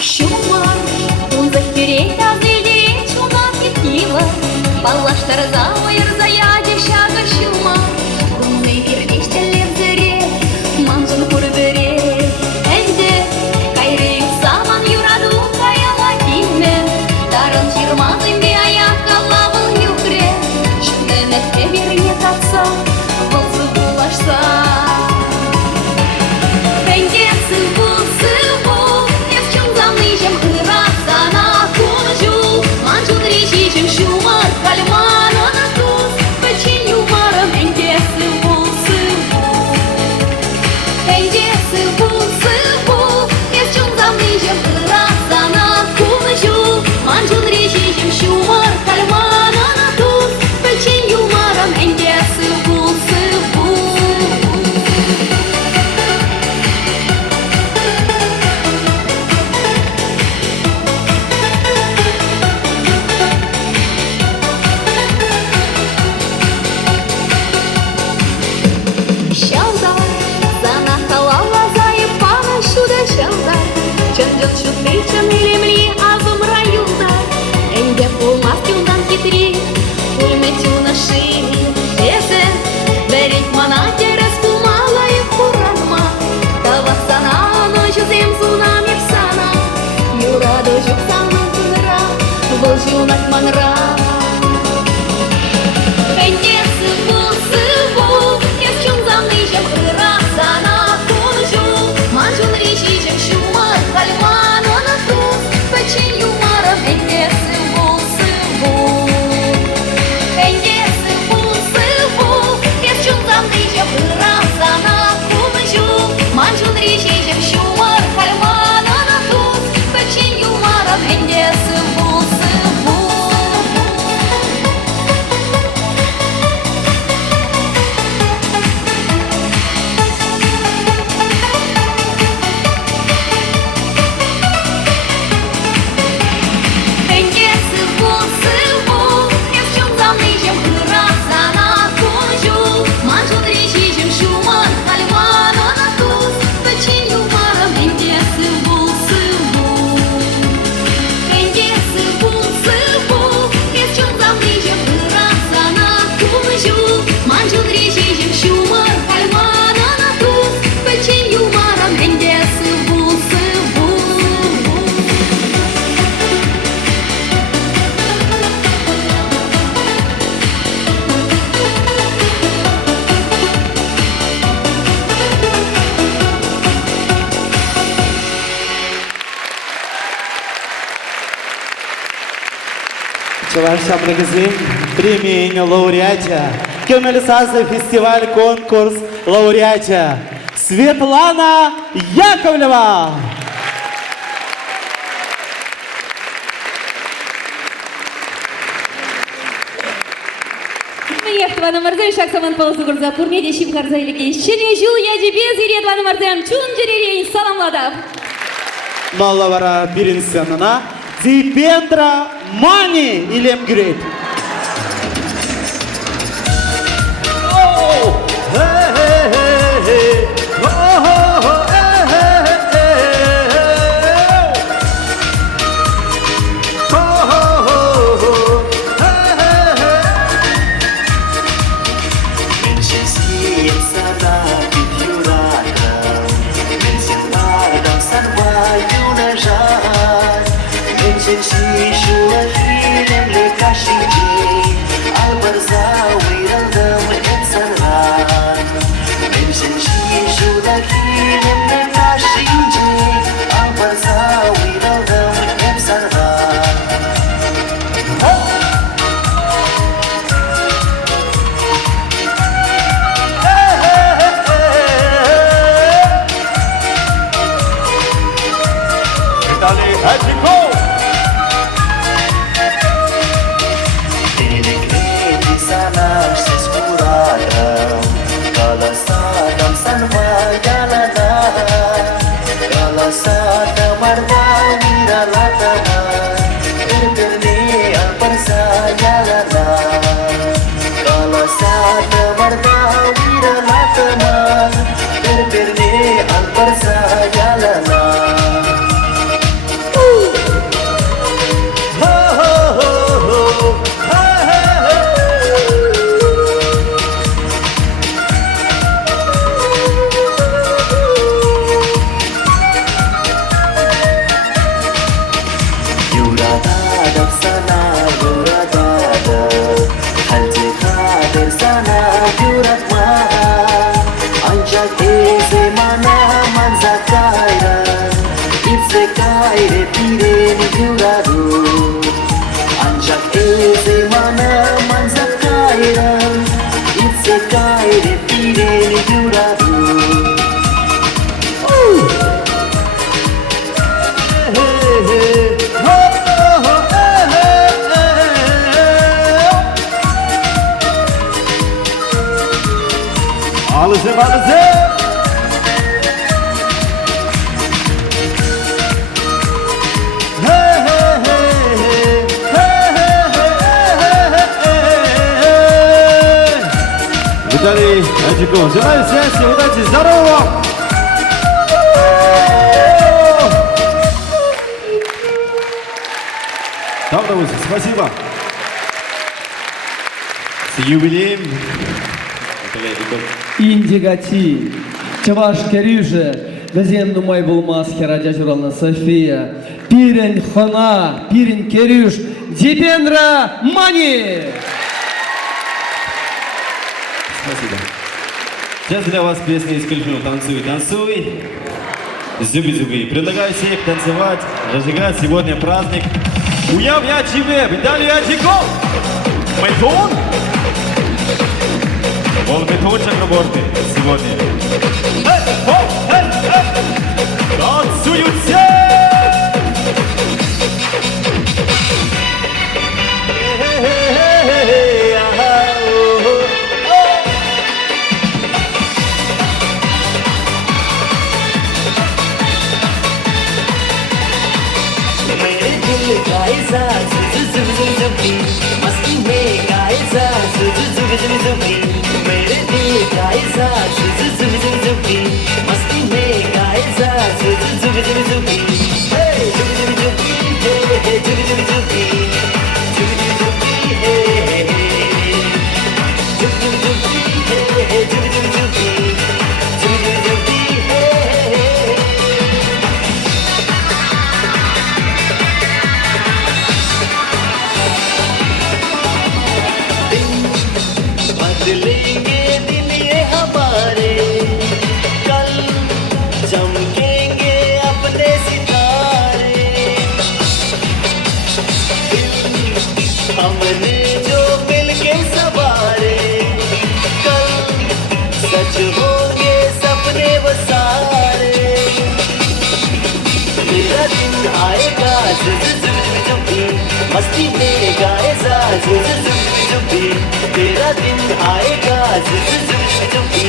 Шумар, он захпереть азыли, чуна петила. Паллаштар завайыр заяде шага шумар. Кунны бирдештелеп зіре, манжын көрбіре. Әнде, кайры саман юраду каяла киме. Дарын жирмазын бе аяққа лавыл юкре. Шынын әтпе беріне татса, болсы булашса. Әнде сыву, шумар, кальмана на туз, печень юмором, энде сыву, сыву. Энде сыву, сыву, девчон замныжем, разана кунжу. Манжун режим шумар, кальмана на туз, печень юмором, энде сыву, сыву. Чын-чын шутный чын илемли азым районда. Энде пулмас юндан китри, пулмет юна шири. Эсе, берет мана терес пулмалайып куранма. Тавасана, ночузем сунам епсана. Юрадо жуксана кунра, бұл жунат манра. Энде сыву, сыву, девчон замныжем разана кунжу. Манжун режим шумар, кальмана на туз, печень юмором, энде сыву, сыву. Чувашамлыгызым премия лауреатя. Көмілі сазы фестиваль конкурс лауреатя. Светлана Яковлева. Ехтваны мырза шақсаман паузы құрза пурмеде шим қарза елеген. Шене жыл яжи без ередваны мырзам чун жеререйін саламладав. Маллавара биринсенына Дипендра Мани илем грейт. Виталий Адиков. Желаю счастья, удачи, здорово вам! Доброго, спасибо. С юбилеем. Виталий Адиков. Индигати, Чаваш Керюже, Газен Нумай Булмас, Херадя Журална София, Пирен Хана, Пирен Керюш, Дипендра Мани! Спасибо. Сейчас для вас песня из фильма «Танцуй, танцуй». Зюби-зюби. Предлагаю всех танцевать, разыграть сегодня праздник. Уяв я тебе, Виталий Адиков! Майтон! Он бетончик работы сегодня. Танцуют все! मस्ती में गाए जा जुग जुग जुगी मेरे दिल गाए जा जुग जुग जुगी मस्ती में गाए जा जुग जुग जुगी हमने जो मिलके सवारे कल सच होंगे सपने वो सारे तेरा दिन आएगा जुम्बी मस्ती में गाए जा जुम्बी तेरा दिन आएगा जुम्बी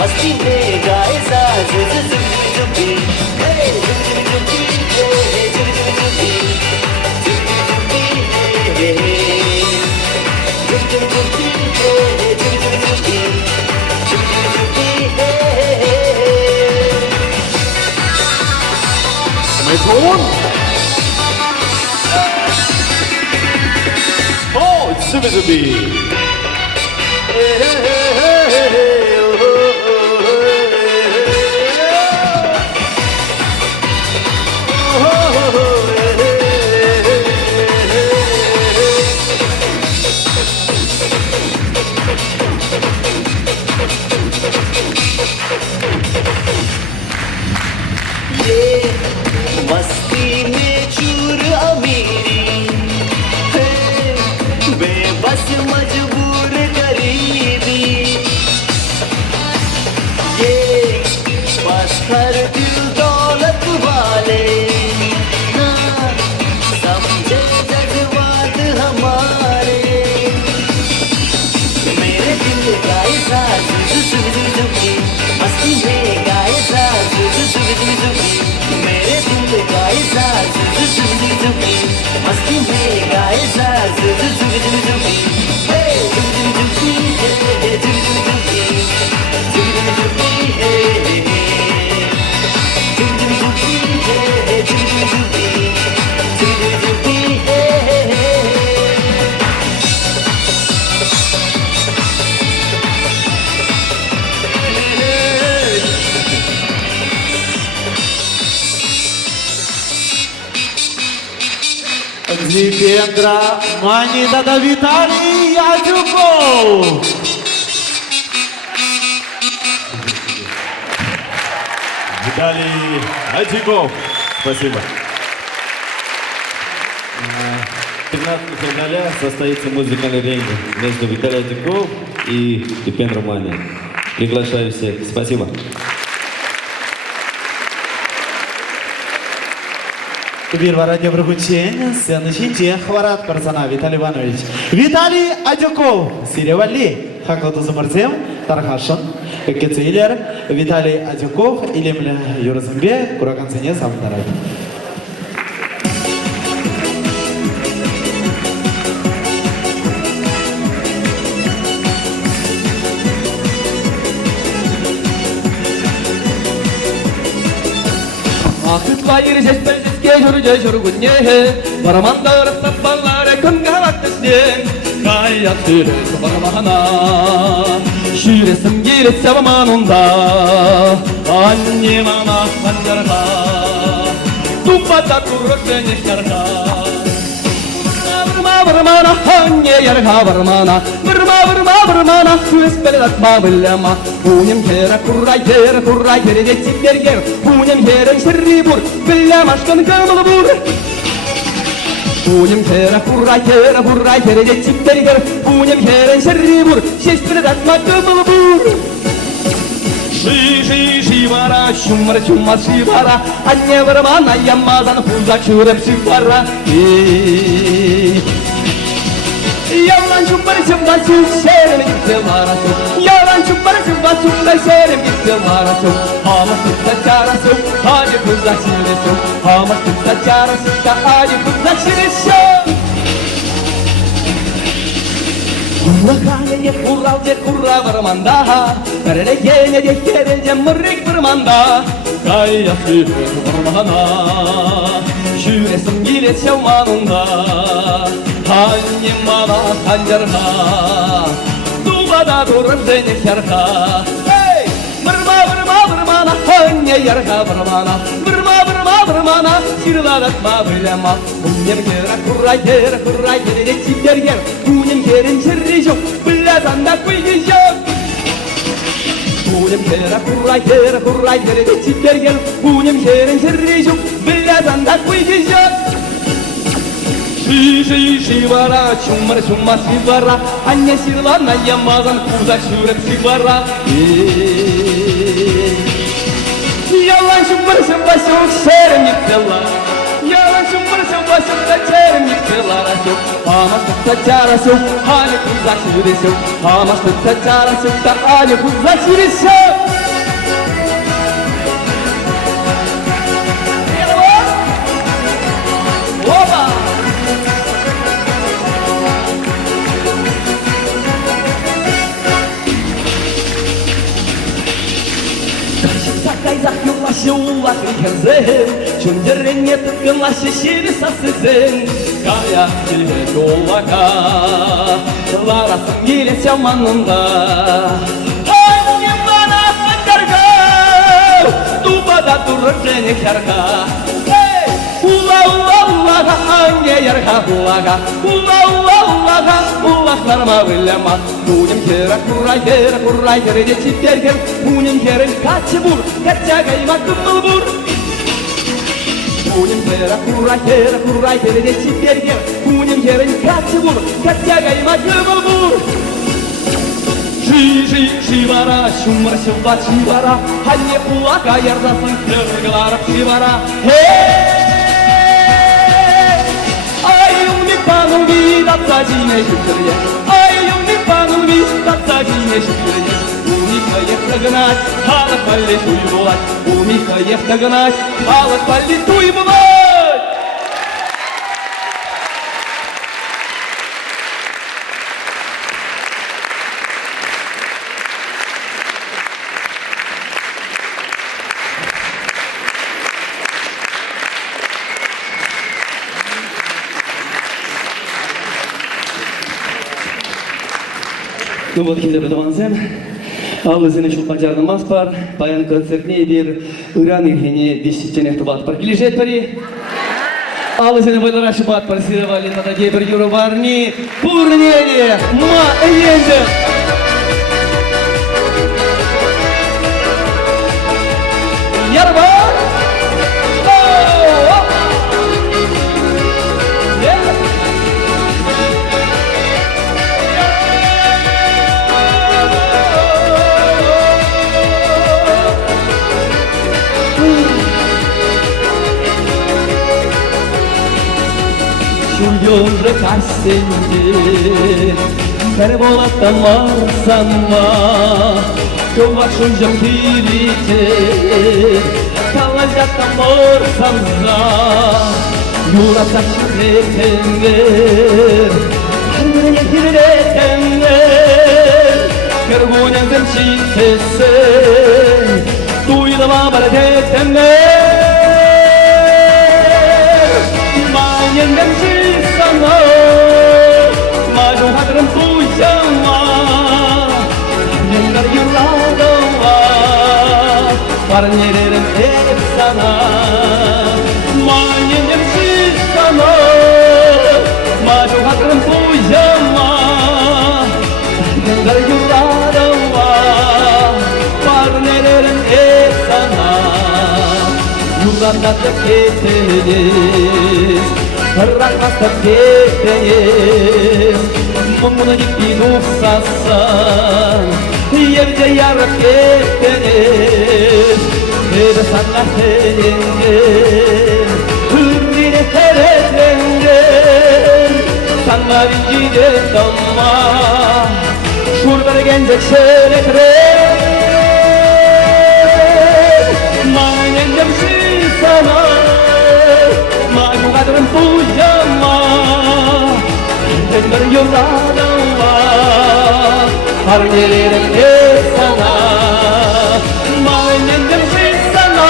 मस्ती में गाए जा जुम्बी Микун! О, Зуби-Зуби! मस्ती में चूर अमीरी है बेबस मजबूर गरीबी ये पत्थर दिल दौलत वाले ना समझे जज्बात हमारे मेरे दिल का एहसास जुम्बी मस्ती में गाए जा जुम्बी मेरे दिल का एहसास जुम्बी मस्ती में गाए जा जुम्बी हे जुम्बी हे जुम्बी जुम्बी हे जुम्बी हे जुम्बी हे Дипендра Манидада Виталий Адюков. Виталий Адюков. Спасибо. 13 февраля состоится музыкальный ринг между Виталием Адюков и Дипендром Мани. Приглашаю всех. Спасибо. Bir varadya Брагучен, сцены Чинче, Хварат Парзана Виталий Иванович. Виталий Адюков, Сиревали, Хакоту Замарзем, Тархашин, Кецейлер, Виталий Адюков, Илемля Юрзамбе, Куракансене Самтарай. Bayır ses жүргүнне барамандар саппалар күнгө бактысне кайяктыр бармана шүресим келсе баманында анне мана хандарга тупата турсене карга бармана анне ярга бармана күз белат бабылама унем кера курай кера тибергер унем керен шеррибур белам ашкан камыл бур унем кера курай кера тибергер унем керен шеррибур шеш белат камыл бур Шибара, шумар шибара, анне бармана ямазан хуза чурем шибара. Yalan çuparım da şerim gitti marasım. Yalan çuparım da şerim gitti marasım. Ama kızla çarasım, hadi kızla şiresim. Ama kızla çarasım, hadi kızla şiresim. Kurrakane kurral je kurra varmanda. Karele gene de kerece mırrik varmanda. Kayası varmana. Şüresim gile şevmanında. Annem bana hancarha Dubada durur seni şarha Hey! Vırma na Anne yarha vırma na Şırladatma bilema Unem kera kurray kere de çiftler ger Unem kerin şerri yok Bilazan da kuygiz yok Unem kera kurray kere de çiftler ger Unem kerin şerri yok Bilazan da kuygiz yok Шивара, чумар, чумар, шивара, Аня сирлана, ямазан, куза, шурек, шивара. Ялан шумар, шамбасюк, шерник, тела. Ялан шумар, шамбасюк, шерник, тела, расюк. Амаш, татарасюк, Аня, куза, шуресюк. Амаш, татарасюк, Аня, куза, шуресюк. Опа! Кайзақ юлашы улақын кәрзен Чөндеріне тұтқынлашы шері сасызен Кая келет олаға Ларасың елесе маңында Анне бана қандарға Тубада тұрып және кәрға Ула, ула, улаға, анне ярға улаға Ула, ула, улаға, улақларыма білема Унем кері, құрай кері де читтергер Унем керін качы бұр, качағайма күміл бұр Унем кері, құрай кері де читтергер Унем керін качы бұр, качағайма күміл бұр Шивара, шумар, шылба, шивара Ханне улаға ярдасын кіргіларып шивара Пану вид отсадине шутырье, ай, умный пану вид отсадине шутырье. Умика ехта гнать, халат палли туйбулать, умика ехта гнать, халат палли туйбулать. Ну вот, кимде бітавансен, ал өзіне шулпан жардымас бар, баян концертіне бір ұран ергене дешеттен бат бар. Кележет пари? Ал өзіне байларашы бат бар, сиревали тадаге бір юры барни, пурнене, ма әйенді. Ярба! Yolda kaçsende, Karabolat'tan varsanma, Kıvaç hocam birlikte, Kalacaktan varsanma, Yurata şirretenler, Kırmırıya girretenler, Kırmırıya çiftesen, Duydama bana detenler, Mayenden sana Maju hadrım tuyama Yengar yurladama Parnelerim hep sana Mayenden sana Maju hadrım tuyama Yengar yurladama Parnelerim hep sana Yurlarda da keteniz Rakastan keteniz Mungunu gittin ufsasan Yerde yarıp keteniz Nede sana senindir Hürrine teretlendir Sana vincide damma Şurada gencek şöyle Manendem sana Maju kadrım tuyama Yengar yurladama Parnelerim hep sana Manendem sana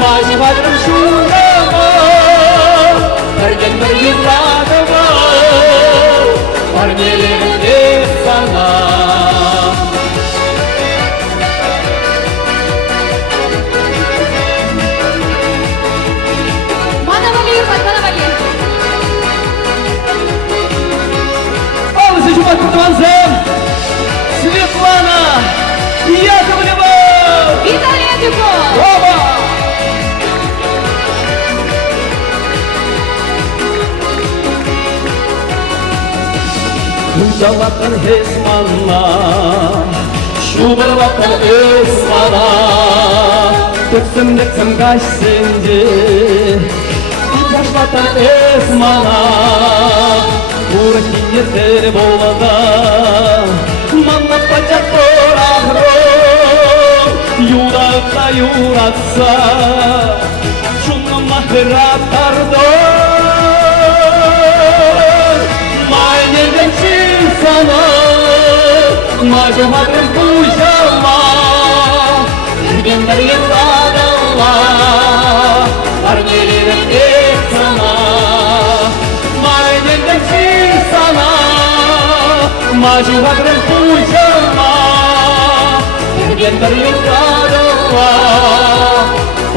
Maju kadrım şurama Yengar yurladama Parnelerim hep sana Светлана Яковлева! Виталий Дюков! Оба! Жалатын хезманна Шубырлатын өсмана Түксімдіксім қашсынды Жашлатын өсмана Ур кинетер болада Манна пачат борахрон Юрақта юратса Шуны махыраттардон Майнерден чилсана Мажуматрын пужама Жүргендерге садалла Арнелерін ексана Майнерден чилсана Мажуматрын пужама Жүргендерге садалла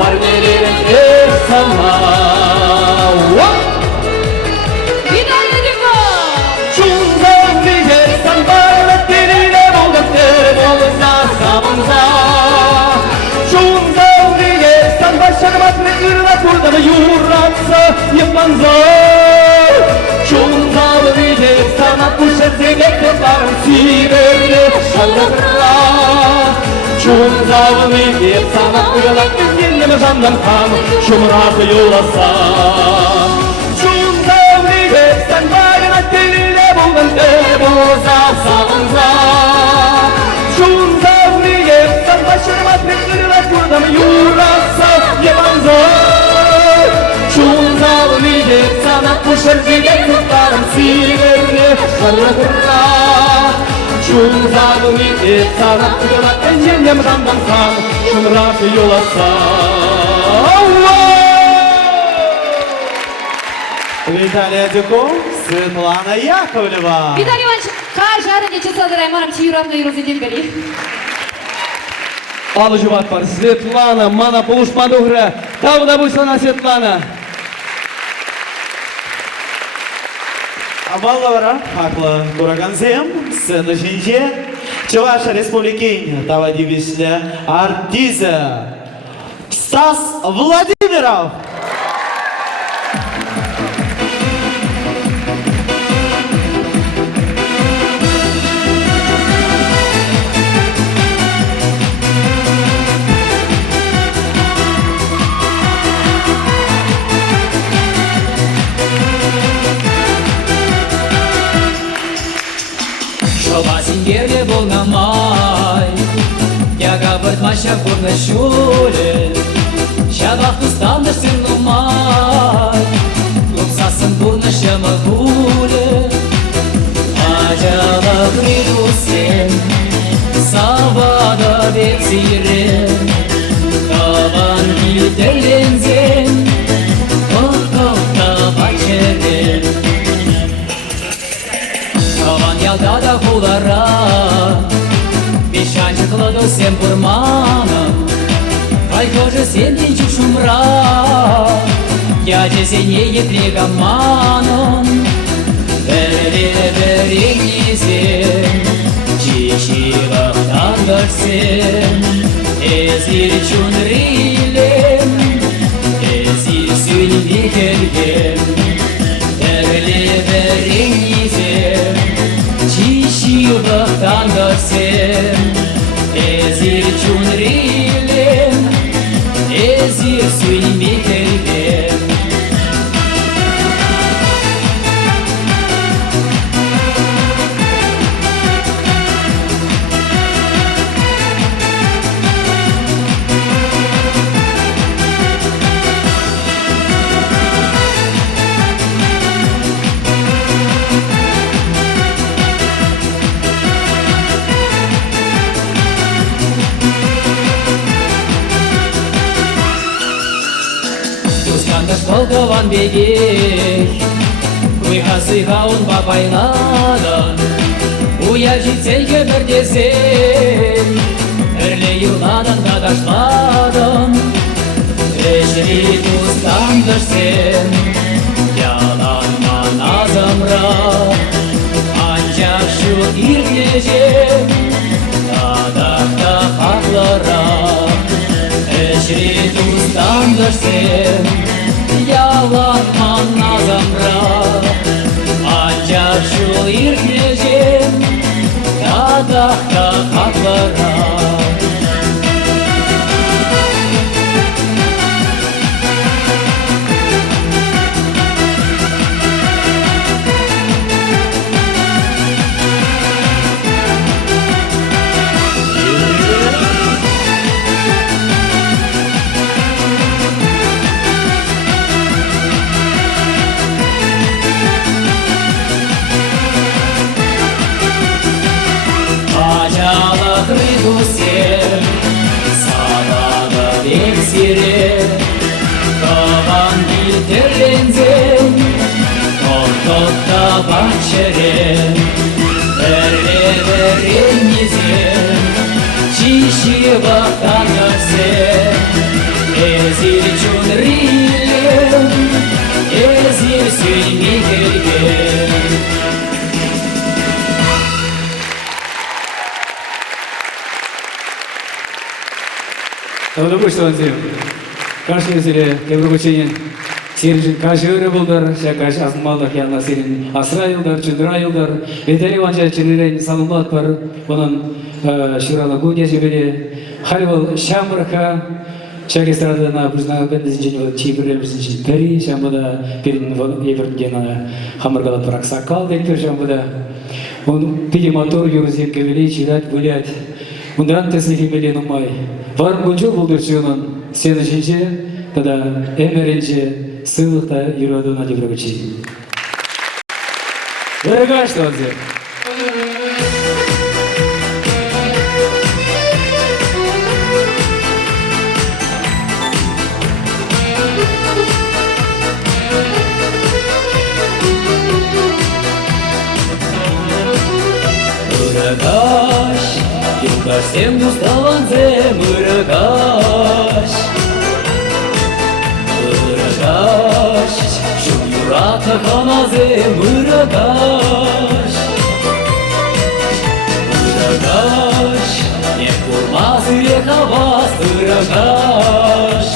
Арнелерін ексана Юратса ебанза Чунзалы видеть Сана пушет зелепте Барым сиреле шалгырла Чунзалы видеть Сана уялат Безденнем жандан хан Шумраты юласа Чунзалы видеть Сан барына телиле Болған болса сағынза Чунзалы видеть Сан башырмат Беккырла Курдам юратса ебанза Чунзалы видеть, сана пушер зигет Сутарым сиреле шарыгырла Чунзалы видеть, сана уялат Энженем жандан хан Шумраты юласа Виталия Дюков, Светлана Яковлева. Виталий Иванович, кай жарыне часадыр аймарым чиюратны юрузеден бери. Алы жубат бар, Светлана, мана полушмады угра. Тавда буйсана Светлана. Баллавара, хақлы Кураганзем, сцена жинже, Чуваша Республикин, тава дивишле, артиза, Стас Владимиров. Берге болғамай Яға бұртмаша бұрны шөлі Шабақты стандырсын ұмай Ұпсасын бұрны шамы бұлі Ажаға қиду сен Сабада бет сирен Каван килтерлензен Құлқылта бачерден Каван ялдада құлара Бешанчы қылады сен бұрманым Айқожы сен денчік шумра Яже сене етрегаманым Бірі-біріңізен Чешивақтан көрсен Әзір чүнрилен Әзір сүйінбе келген Бірі-біріңізен Чешивақтан көрсен Әзір чүнрилен Әзір сүйінбе келген Полкован бегеш, Куйхасыға он бабайладан, Уя жетсейге бірдесен, Үрле юладан қадашладан, Эшри тустан дұрсен, Яланман азамра, Анчақ шу ирнежен, Тадақта хақлара, Эшри тустан дұрсен, Yalan manazamra Ancak şu иркнежем, Тадақта қатлара. Ажалы крыгусе, сабағы бексере, Таған бетерлензен, Тоқтотта бақшырен, Бірле-бірен незен, Чиші бақтан өрсен, Ezil çün riyem, ezil suymi gelgen. Добрый что Каждый зеле, Еврокученин, Сиржин Кажыры булдар, Шакаш Азмалдах Яна Сирин, Асраилдар, Чундрайлдар, Виталий Ванча Чунирен Салмат бар, Онан Шурала Гудя Жибере, Харвал Шамраха, Шагистрадана, Брузнага Бендзинчен, Чибрель Бзинчен, Пери, Шамбада, Перин Евернгена, Хамаргала Параксакал, Дектор Шамбада, он пиди мотор, Юрзик, Гавели, Чирать, Гулять, Ундран Теслихи Белен Умай, Варм Гунчу Булдурчунан, Сена Шинче, Тогда Эмеренче, Сылыхта, Юрадуна Дебрагучи. Дорогая, что он здесь? Мырагаш, югаш сем дуставанзе, мырагаш. Мырагаш, шум юрата ханазе, мырагаш. Мырагаш, не курмаз ирехавас, мырагаш.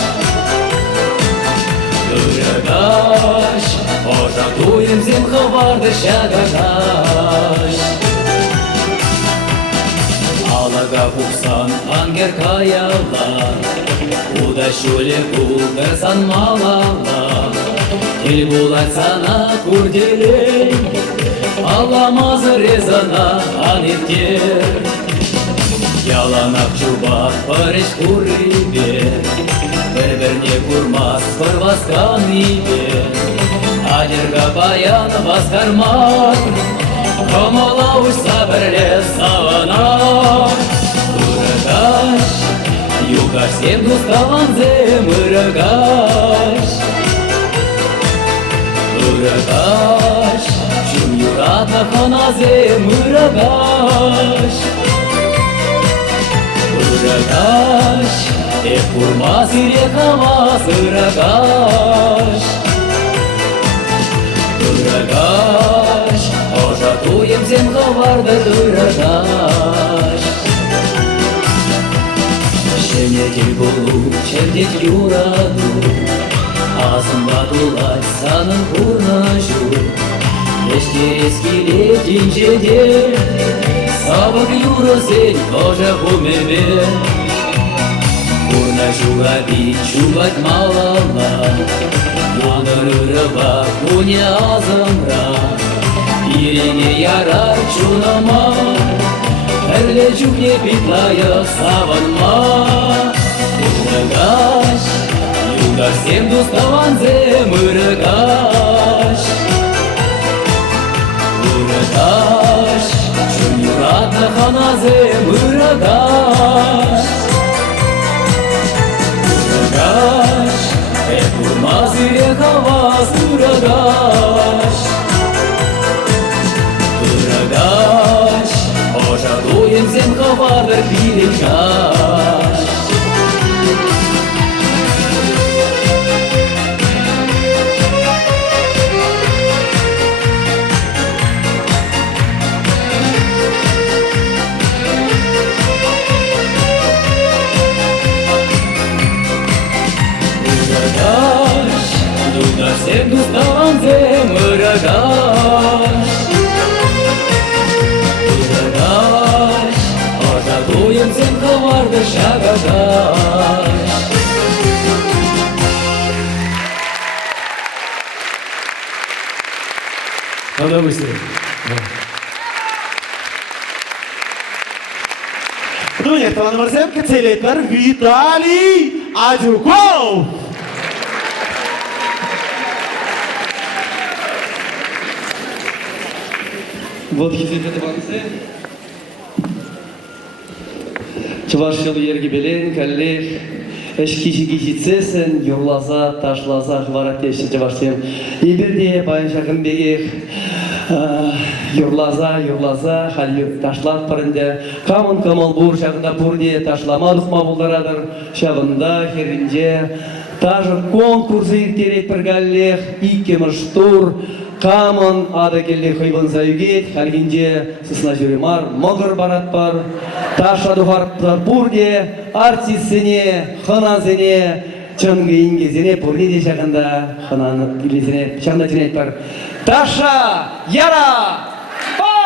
Мырагаш, ожатуем зем хаварды шагагаш. Алага пуксан ангер каяла, Уда шуле кулдырсан малала, Ил булат сана курделей, Аламаз резана аниткер. Яланак чубак пареш курибе, Бір-бірне курмас пырваскан ибе, Адерга баян баскарман, Камала ұшса бірле савана. Мырагаш, югаш сен дуставанзе, мырагаш. Мырагаш, шум юрата ханазе, мырагаш. Мырагаш, ек курмас ирекавас, мырагаш. Мырагаш, ожатуем зем хаварды мырагаш. Шенетел болу, чемдет юраду, Азымба дулать санын курнажу. Эштерескеле тинчеде, Сабык юрасен тоже хумебе. Курнажуга бит чубать малала, Янырырыба куне азымра, Ирене ярар чунама, Әрле жүкне битлайық саванма. Мырагаш, югаш сен дуставанзе, мырагаш. Мырагаш, шум юратны ханазе, мырагаш. Мырагаш, эк урмаз ирекавас, мырагаш. Мырагаш, ожатуем зем хаварды пирекаш. Мырагаш, югаш сен дуставанзе, мырагаш. багаж. Надо быстрее. Дуня, Таван Марзенко, целетер Виталий Адюков. Вот хизет Таванзе. Чувашил ерги белен, коллег. Эшкиши-кишицесен, юрлаза, ташлаза, хваратеші чувашсем. Иберде баян шақын бегех. Юрлаза, хали ташлат парынде. Камын камал бур шағында бурде ташламадық мабулдарадыр. Шағында, херинде. Тажыр конкурсы иртерет бір галлех, икемыш тур. Камын ады келде хыйбын заюгет, халгинде сысна жүремар, мығыр барат бар. Таша дұғарттар бурде, артисіне, хыназіне, чыңғы ингезіне, бурде шағында, хынаны илезіне, шағында жинет бар. Таша, яра, бар!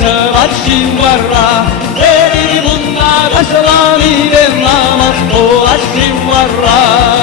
açım varra Beni bunlar aşılan idem namaz o açım varra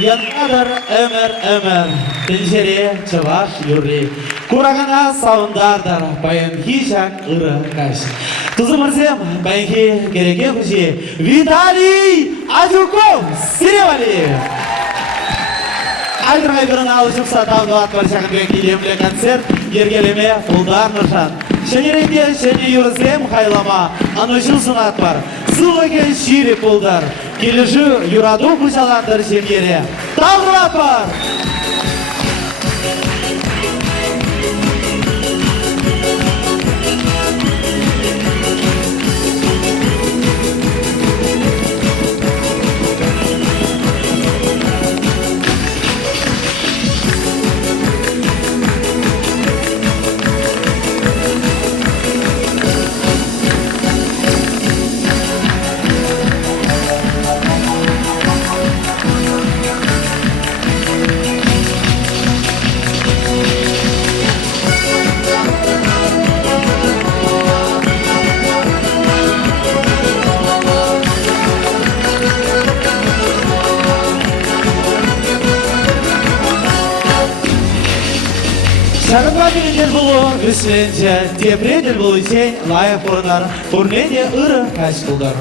Yanmadır ömür Penjere çavaş yürri Kuragana savundardır Bayan hişak ırı kaş Kızımırsem Bayanki gereke kuşi Vitaliy Ajukov Sirevali Ayдырмай бірін алышып сатауды атпар шағын келемлі концерт ергелеме ұлдар нұршан Шенеренде шене юрысем хайлама анышыл сынат бар Сылы кен ширик ұлдар Келіші юраду құшаландыр шенгере Тағырат бар Шағынға бейдер бұлы үсінше, тепредер бұл сен лайық ұрынар, ұрменде ұры қаш бұлдар.